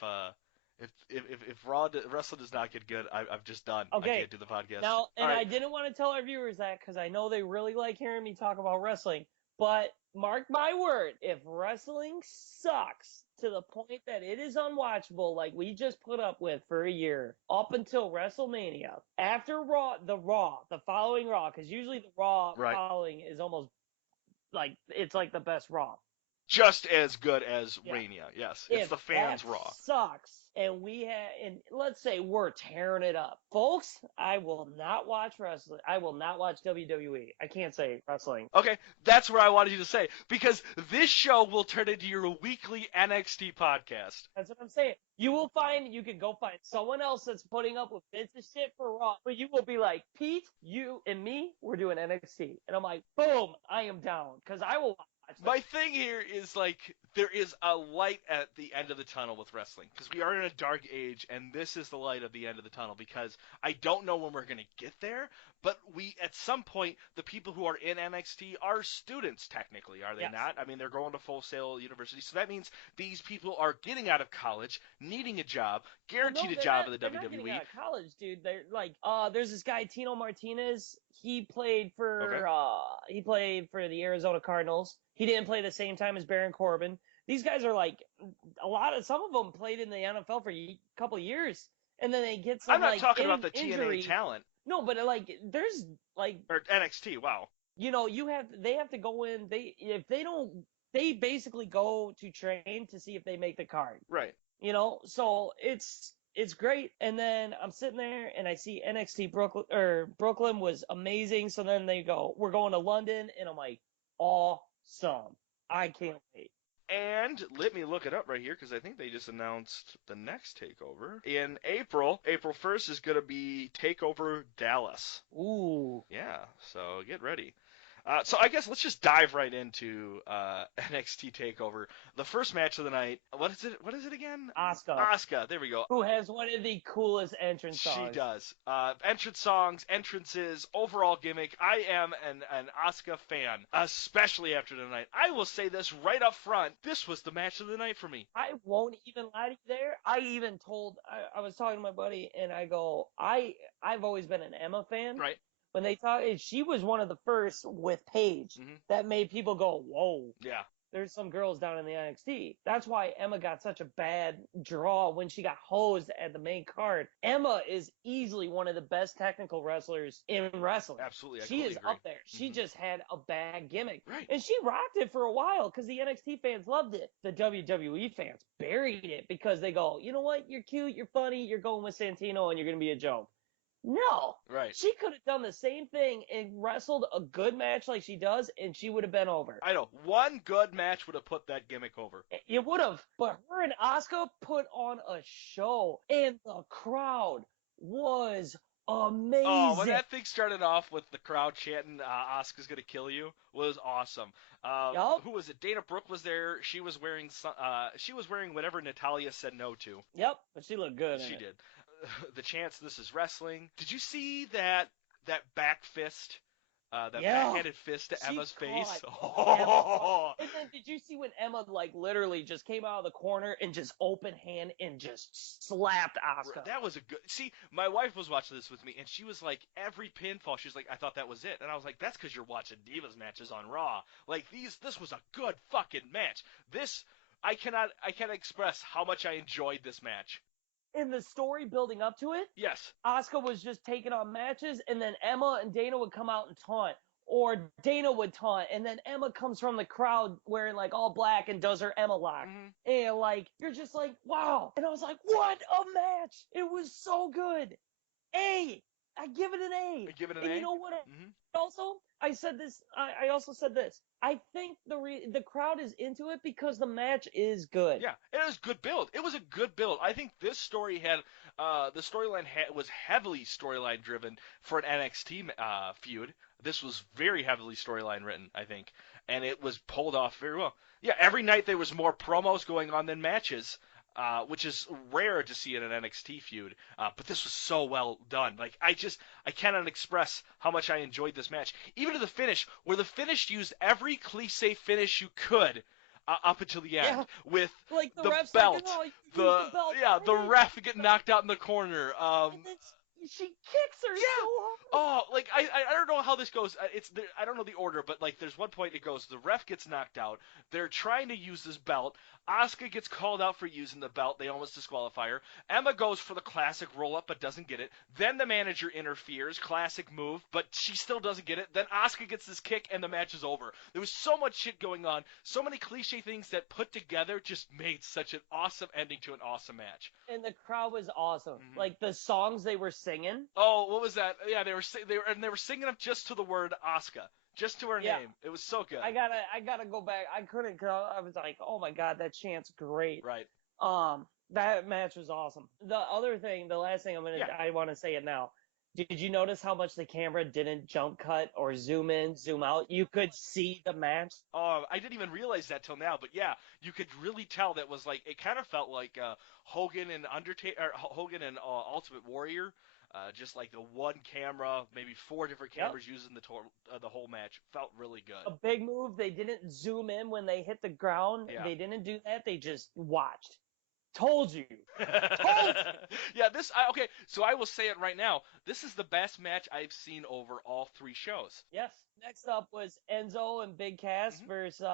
Wrestling does not get good, I'm just done. Okay. I can't do the podcast. Now, and right. I didn't want to tell our viewers that because I know they really like hearing me talk about wrestling. But mark my word, if wrestling sucks to the point that it is unwatchable, like we just put up with for a year, up until WrestleMania, after the following Raw, because usually the Raw following is almost like, it's like the best Raw. Just as good as Mania, yes. It's the fans' Raw. Sucks, and let's say we're tearing it up, folks. I will not watch wrestling. I will not watch WWE. I can't say wrestling. Okay, that's where I wanted you to say, because this show will turn into your weekly NXT podcast. That's what I'm saying. You can go find someone else that's putting up with bits of shit for Raw, but you will be like, Pete, you and me, we're doing NXT, and I'm like, boom, I am down, because I will watch. My thing here is, like, there is a light at the end of the tunnel with wrestling, because we are in a dark age, and this is the light at the end of the tunnel, because I don't know when we're going to get there, but at some point, the people who are in NXT are students, technically, are they not? I mean, they're going to Full Sail University, so that means these people are getting out of college, needing a job, guaranteed a job in the WWE. They're not getting out of college, dude. They're like, there's this guy, Tino Martinez. He played for the Arizona Cardinals. He didn't play the same time as Baron Corbin. These guys are like, some of them played in the NFL for a couple of years, and then they get some. I'm not talking about the injury. TNA talent. No, but there's or NXT. Wow. You know, they have to go in. They basically go to train to see if they make the card. Right. You know, so it's great. And then I'm sitting there and I see NXT Brooklyn was amazing. So then they go, we're going to London, and I'm like, awesome. I can't wait. And let me look it up right here, because I think they just announced the next TakeOver. In April 1st is going to be TakeOver Dallas. Ooh. Yeah, so get ready. So I guess let's just dive right into NXT TakeOver. The first match of the night. What is it again? Asuka. There we go. Who has one of the coolest entrance songs. She does. Entrance songs, entrances, overall gimmick. I am an Asuka fan, especially after tonight. I will say this right up front. This was the match of the night for me. I won't even lie to you there. I was talking to my buddy, and I go, I've always been an Emma fan. Right. When they talk, she was one of the first with Paige that made people go, whoa. Yeah. There's some girls down in the NXT. That's why Emma got such a bad draw when she got hosed at the main card. Emma is easily one of the best technical wrestlers in wrestling. Absolutely. She is up there. She just had a bad gimmick. Right. And she rocked it for a while because the NXT fans loved it. The WWE fans buried it because they go, you know what? You're cute. You're funny. You're going with Santino and you're going to be a joke. No. Right. She could have done the same thing and wrestled a good match like she does, and she would have been over. I know. One good match would have put that gimmick over. It would have. But her and Asuka put on a show, and the crowd was amazing. Oh, when that thing started off with the crowd chanting, Asuka's going to kill you, was awesome. Who was it? Dana Brooke was there. She was wearing whatever Natalya said no to. Yep, but she looked good. She did. The chants, this is wrestling. Did you see that back fist? Backhanded fist to Emma's face? Oh. And then did you see when Emma literally just came out of the corner and just open hand and just slapped Asuka? That was a good. See, my wife was watching this with me, and she was like, every pinfall, she's like, I thought that was it, and I was like, that's because you're watching Divas matches on Raw. Like this was a good fucking match. This I cannot express how much I enjoyed this match. In the story building up to it, Yes. Asuka was just taking on matches, and then Emma and Dana would come out and taunt. Or Dana would taunt, and then Emma comes from the crowd wearing like all black and does her Emma lock. Mm-hmm. And like, you're just like, wow. And I was like, what a match. It was so good. I give it an A. You give it an and A? You know what? Mm-hmm. Also, I said this. I also said this. I think the crowd is into it because the match is good. Yeah, and it was a good build. It was a good build. I think this story had the storyline was heavily storyline driven for an NXT feud. This was very heavily storyline written, I think, and it was pulled off very well. Yeah, every night there was more promos going on than matches. Which is rare to see in an NXT feud, but this was so well done. Like I cannot express how much I enjoyed this match, even to the finish, where the finish used every cliche finish you could up until the end, with like the belt, like, oh, the ref getting knocked out in the corner. And then she kicks her so hard. Oh, like I don't know how this goes. I don't know the order, but like there's one point it goes the ref gets knocked out. They're trying to use this belt. Asuka gets called out for using the belt. They almost disqualify her. Emma goes for the classic roll up but doesn't get it. Then the manager interferes, classic move, but she still doesn't get it. Then Asuka gets this kick and the match is over. There was so much shit going on, so many cliche things that put together just made such an awesome ending to an awesome match. And the crowd was awesome. Mm-hmm. Like the songs they were singing. Oh, what was that? Yeah, they were singing up just to the word Asuka. Just to her name. It was so good. I gotta go back. I couldn't. I was like, oh my god, that chant's great. Right. That match was awesome. The last thing I want to say it now. Did you notice how much the camera didn't jump cut or zoom in, zoom out? You could see the match. Oh, I didn't even realize that till now. But yeah, you could really tell that was like it kind of felt like Hogan and Ultimate Warrior. Just like the one camera, maybe 4 different cameras using the whole match. Felt really good. A big move. They didn't zoom in when they hit the ground. Yeah. They didn't do that. They just watched. Told you. Yeah, okay, so I will say it right now. This is the best match I've seen over all 3 shows. Yes. Next up was Enzo and Big Cass versus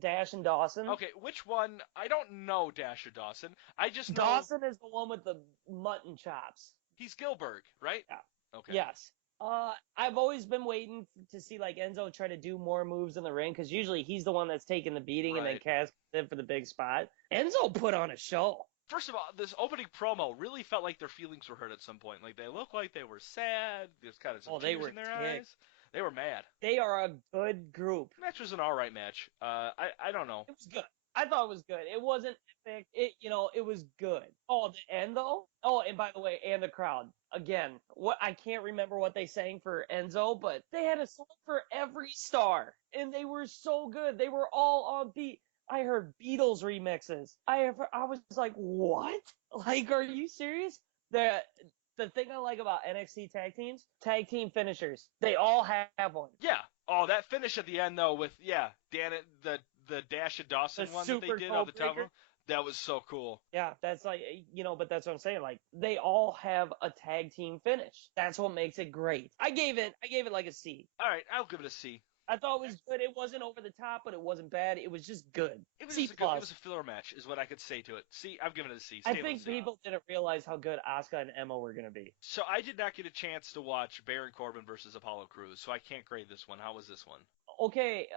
Dash and Dawson. Okay, which one? I don't know Dash or Dawson. I just know Dawson is the one with the mutton chops. He's Gilbert, right? Yeah. Okay. Yes. I've always been waiting to see like Enzo try to do more moves in the ring because usually he's the one that's taking the beating and then Cass in for the big spot. Enzo put on a show. First of all, this opening promo really felt like their feelings were hurt at some point. Like they looked like they were sad. There's kind of some tears in their eyes. They were mad. They are a good group. The match was an all right match. I don't know. It was good. I thought it was good. It wasn't epic. It was good. Oh, the end though? Oh, and by the way, and the crowd. Again, I can't remember what they sang for Enzo, but they had a song for every star. And they were so good. They were all on beat. I heard Beatles remixes. I was like, what? Like, are you serious? The thing I like about NXT tag teams, tag team finishers. They all have one. Yeah. Oh, that finish at the end though with the Dash and Dawson one that they did on the top. That was so cool. Yeah, that's like, but that's what I'm saying. Like, they all have a tag team finish. That's what makes it great. I gave it like a C. All right, I'll give it a C. I thought it was good. It wasn't over the top, but it wasn't bad. It was just good. It was C+. It was a filler match, is what I could say to it. C, I've given it a C. I think people didn't realize how good Asuka and Emma were going to be. So I did not get a chance to watch Baron Corbin versus Apollo Crews, so I can't grade this one. How was this one? Okay,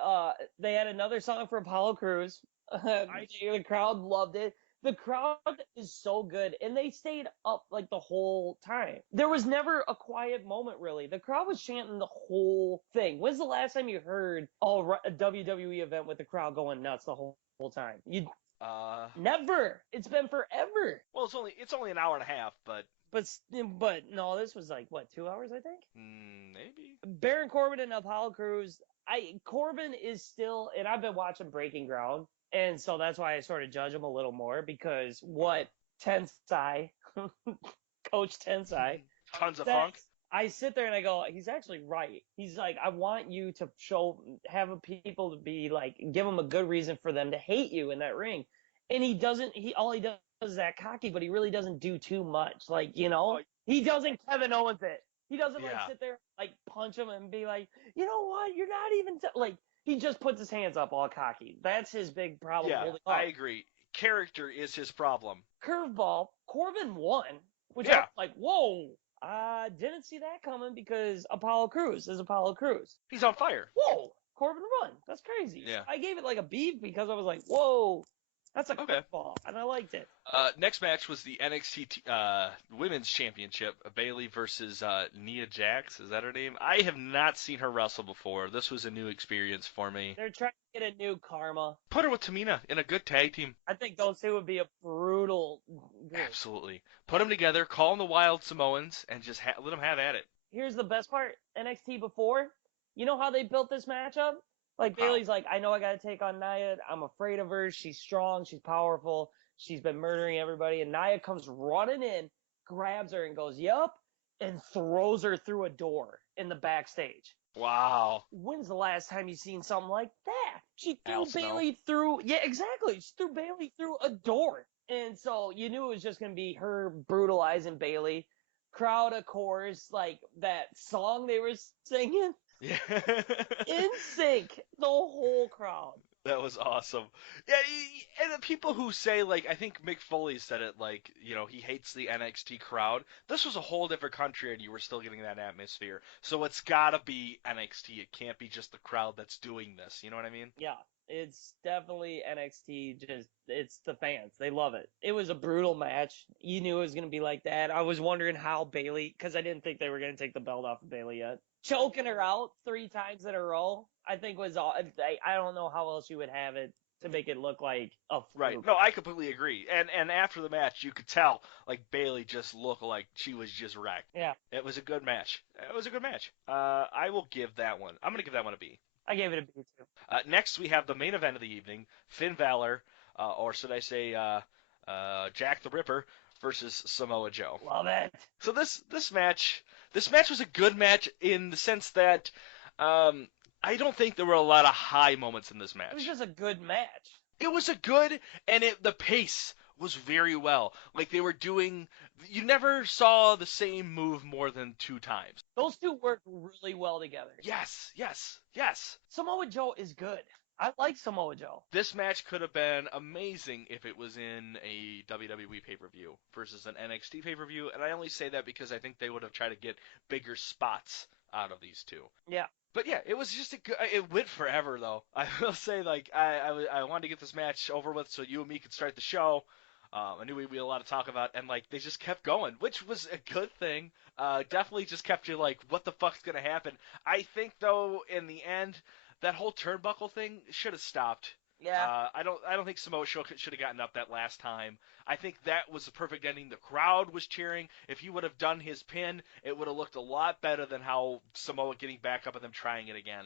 they had another song for Apollo Crews. The crowd loved it. The crowd is so good, and they stayed up like the whole time. There was never a quiet moment, really. The crowd was chanting the whole thing. When's the last time you heard a WWE event with the crowd going nuts the whole time? Never. It's been forever. Well, it's only an hour and a half, but no, this was like what, 2 hours, I think. Maybe. Baron Corbin and Apollo Crews. Corbin is still, and I've been watching Breaking Ground. And so that's why I sort of judge him a little more because Tensai, Coach Tensai. Tons of funk. I sit there and I go, he's actually right. He's like, I want you to have people to be like, give them a good reason for them to hate you in that ring. And all he does is that cocky, but he really doesn't do too much. Like, he doesn't Kevin Owens it. He doesn't sit there, like punch him and be like, you know what? You're not even, like, He just puts his hands up all cocky. That's his big problem Yeah, holding I up. agree. Character is his problem. Curveball, Corbin won, which I Yeah. was like, whoa. I didn't see that coming because Apollo Crews is Apollo Crews. He's on fire. Whoa, Corbin won. That's crazy. Yeah. I gave it like a B because I was like, whoa, that's a Okay. curveball, and I liked it. Next match was the NXT Women's Championship, Bayley versus Nia Jax. Is that her name? I have not seen her wrestle before. This was a new experience for me. They're trying to get a new Karma. Put her with Tamina in a good tag team. I think those two would be a brutal group. Absolutely. Put them together, call them the Wild Samoans, and just let them have at it. Here's the best part. NXT before, you know how they built this matchup? Like, How? Bayley's like, I know I got to take on Nia. I'm afraid of her. She's strong. She's powerful. She's been murdering everybody. And Nia comes running in, grabs her, and goes, yup, and throws her through a door in the backstage. Wow. When's the last time you seen something like that? She threw Al Snow. Bayley through, yeah, exactly. She threw Bayley through a door. And so you knew it was just going to be her brutalizing Bayley. Crowd, of course, like that song they were singing. Yeah. In sync, the whole crowd. That was awesome. Yeah, and the people who say, like, I think Mick Foley said it, like, you know, he hates the NXT crowd. This was a whole different country, and you were still getting that atmosphere. So it's gotta be NXT. It can't be just the crowd that's doing this. You know what I mean? Yeah, it's definitely NXT. Just, it's the fans. They love it. It was a brutal match. You knew it was going to be like that. I was wondering how Bayley, because I didn't think they were going to take the belt off of Bayley yet. Choking her out 3 times in a row, I think was all. I don't know how else you would have it to make it look like a fluke. Right. No, I completely agree. And after the match, you could tell, like, Bayley just looked like she was just wrecked. Yeah. It was a good match. It was a good match. I will give that one. I'm gonna give that one a B. I gave it a B too. Next, we have the main event of the evening: Finn Balor, or should I say, Jack the Ripper versus Samoa Joe. Love it. So this match was a good match in the sense that I don't think there were a lot of high moments in this match. It was just a good match. It was a good, and the pace was very well. Like, they were doing, you never saw the same move more than 2 times. Those two work really well together. Yes. Samoa Joe is good. I like Samoa Joe. This match could have been amazing if it was in a WWE pay-per-view versus an NXT pay-per-view, and I only say that because I think they would have tried to get bigger spots out of these two. Yeah. But yeah, it was just it went forever though. I will say, like, I wanted to get this match over with so you and me could start the show. I knew we'd be a lot to talk about, and like they just kept going, which was a good thing. Definitely just kept you like, what the fuck's gonna happen? I think though, in the end, that whole turnbuckle thing should have stopped. Yeah. I don't think Samoa should have gotten up that last time. I think that was the perfect ending. The crowd was cheering. If he would have done his pin, it would have looked a lot better than how Samoa getting back up and them trying it again.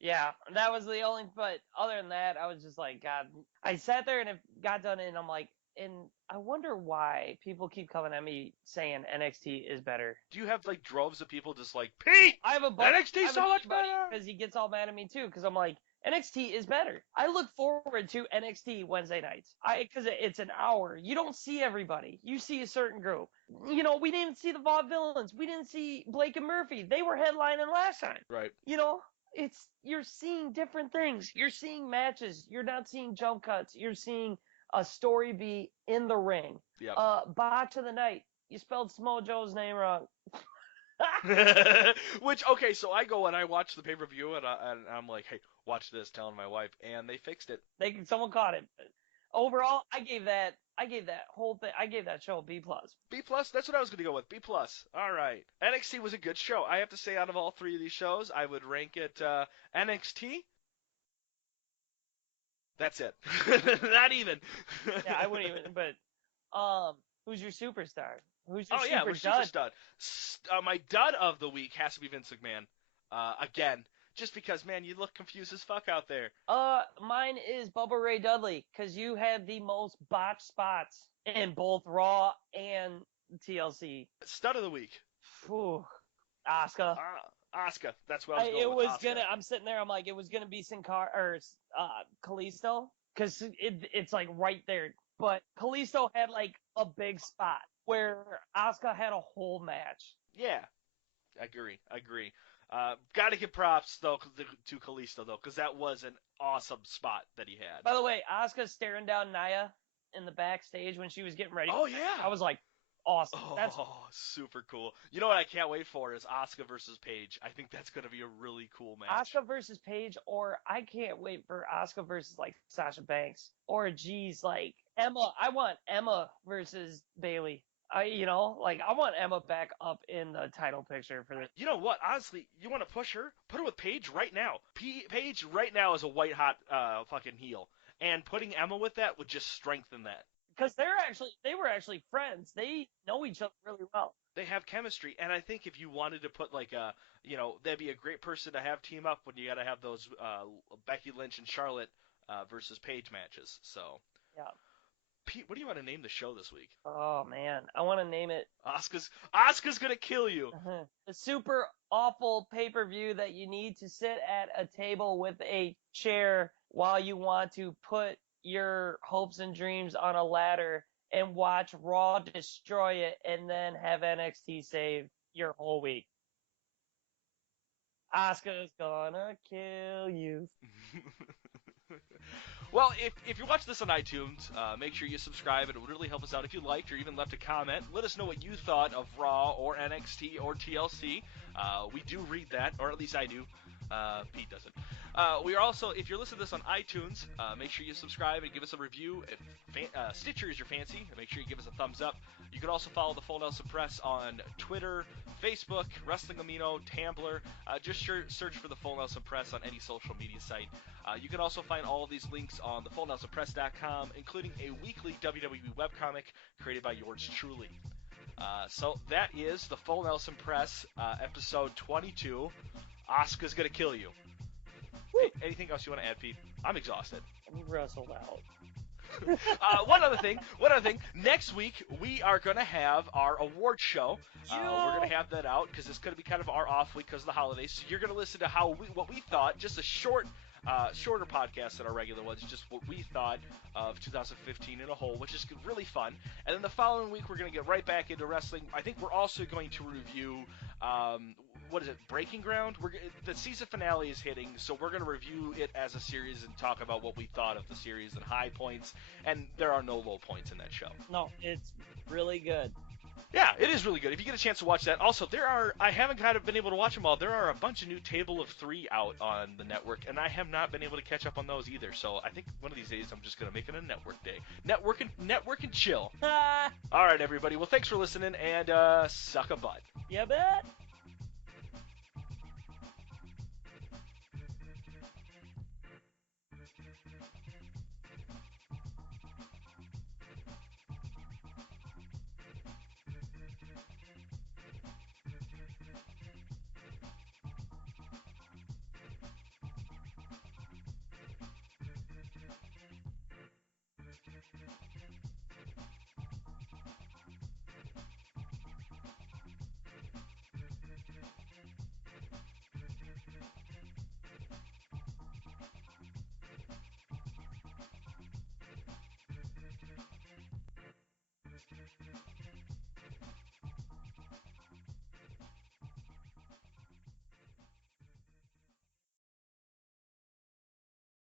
Yeah, that was the only, but other than that, I was just like, God, I sat there and it got done and I'm like, and I wonder why people keep coming at me saying NXT is better. Do you have like droves of people just like, Pete, I have a buddy, NXT so much better? because he gets all mad at me too, because I'm like, NXT is better. I look forward to NXT Wednesday nights. Because it's an hour. You don't see everybody. You see a certain group. You know, we didn't see the Vaudevillains. We didn't see Blake and Murphy. They were headlining last time. Right. You know, you're seeing different things. You're seeing matches. You're not seeing jump cuts. You're seeing a story beat in the ring. Yep. Botch of the night. You spelled Samoa Joe's name wrong. Which, okay, so I go and I watch the pay-per-view and I'm like, hey, watch this, telling my wife, and they fixed it. Someone caught it. Overall, I gave that whole thing, I gave that show a B+. B+? That's what I was going to go with. B+. All right. NXT was a good show. I have to say, out of all 3 of these shows, I would rank it NXT. That's it. Not even. Yeah, I wouldn't even, but who's your superstar? Who's your super stud? My dud of the week has to be Vince McMahon. Again, just because, man, you look confused as fuck out there. Mine is Bubba Ray Dudley, because you had the most botched spots in both Raw and TLC. Stud of the week. Whew. Asuka. Asuka. That's what I was going with. I'm sitting there, I'm like, it was gonna be Sin Cara or Kalisto, because it's like right there. But Kalisto had like a big spot where Asuka had a whole match. Yeah, I agree. Got to give props though to Kalisto though, because that was an awesome spot that he had. By the way, Asuka staring down Nia in the backstage when she was getting ready. Oh yeah. I was like, awesome. That's super cool. You know what I can't wait for is Asuka versus Paige. I think that's going to be a really cool match. Asuka versus Paige, or I can't wait for Asuka versus like Sasha Banks, or geez, like Emma. I want Emma versus Bayley. I want Emma back up in the title picture for this. You know what? Honestly, you want to push her? Put her with Paige right now. Paige right now is a white hot fucking heel, and putting Emma with that would just strengthen that. Because they were actually friends. They know each other really well. They have chemistry, and I think if you wanted to put like that'd be a great person to have team up when you got to have those Becky Lynch and Charlotte versus Paige matches. So yeah. Pete, what do you want to name the show this week? Oh man, I want to name it Asuka's gonna kill you. The super awful pay-per-view that you need to sit at a table with a chair while you want to put your hopes and dreams on a ladder and watch Raw destroy it and then have NXT save your whole week. Asuka's gonna kill you. Well, if you're watching this on iTunes, make sure you subscribe. It would really help us out if you liked or even left a comment. Let us know what you thought of Raw or NXT or TLC. We do read that, or at least I do. Pete doesn't. We are also, if you're listening to this on iTunes, make sure you subscribe and give us a review. If Stitcher is your fancy, make sure you give us a thumbs up. You can also follow the Full Nelson Press on Twitter, Facebook, Wrestling Amino, Tumblr. Just search for the Full Nelson Press on any social media site. You can also find all of these links on thefullnelsonpress.com, including a weekly WWE webcomic created by yours truly. So that is the Full Nelson Press, episode 22. Asuka's gonna kill you. Anything else you want to add, Pete? I'm exhausted. I'm wrestled out. One other thing. Next week we are gonna have our award show. We're gonna have that out because it's gonna be kind of our off week because of the holidays. So you're gonna listen to what we thought, just a shorter podcast than our regular ones, just what we thought of 2015 in a whole, which is really fun. And then the following week we're gonna get right back into wrestling. I think we're also going to review. What is it? Breaking Ground. The season finale is hitting, so we're going to review it as a series and talk about what we thought of the series and high points. And there are no low points in that show. No, it's really good. Yeah, it is really good. If you get a chance to watch that. Also, I haven't kind of been able to watch them all. There are a bunch of new Table of 3 out on the network, and I have not been able to catch up on those either. So I think one of these days I'm just going to make it a network day. Network and chill. All right, everybody. Well, thanks for listening, and suck a butt. Yeah, bet.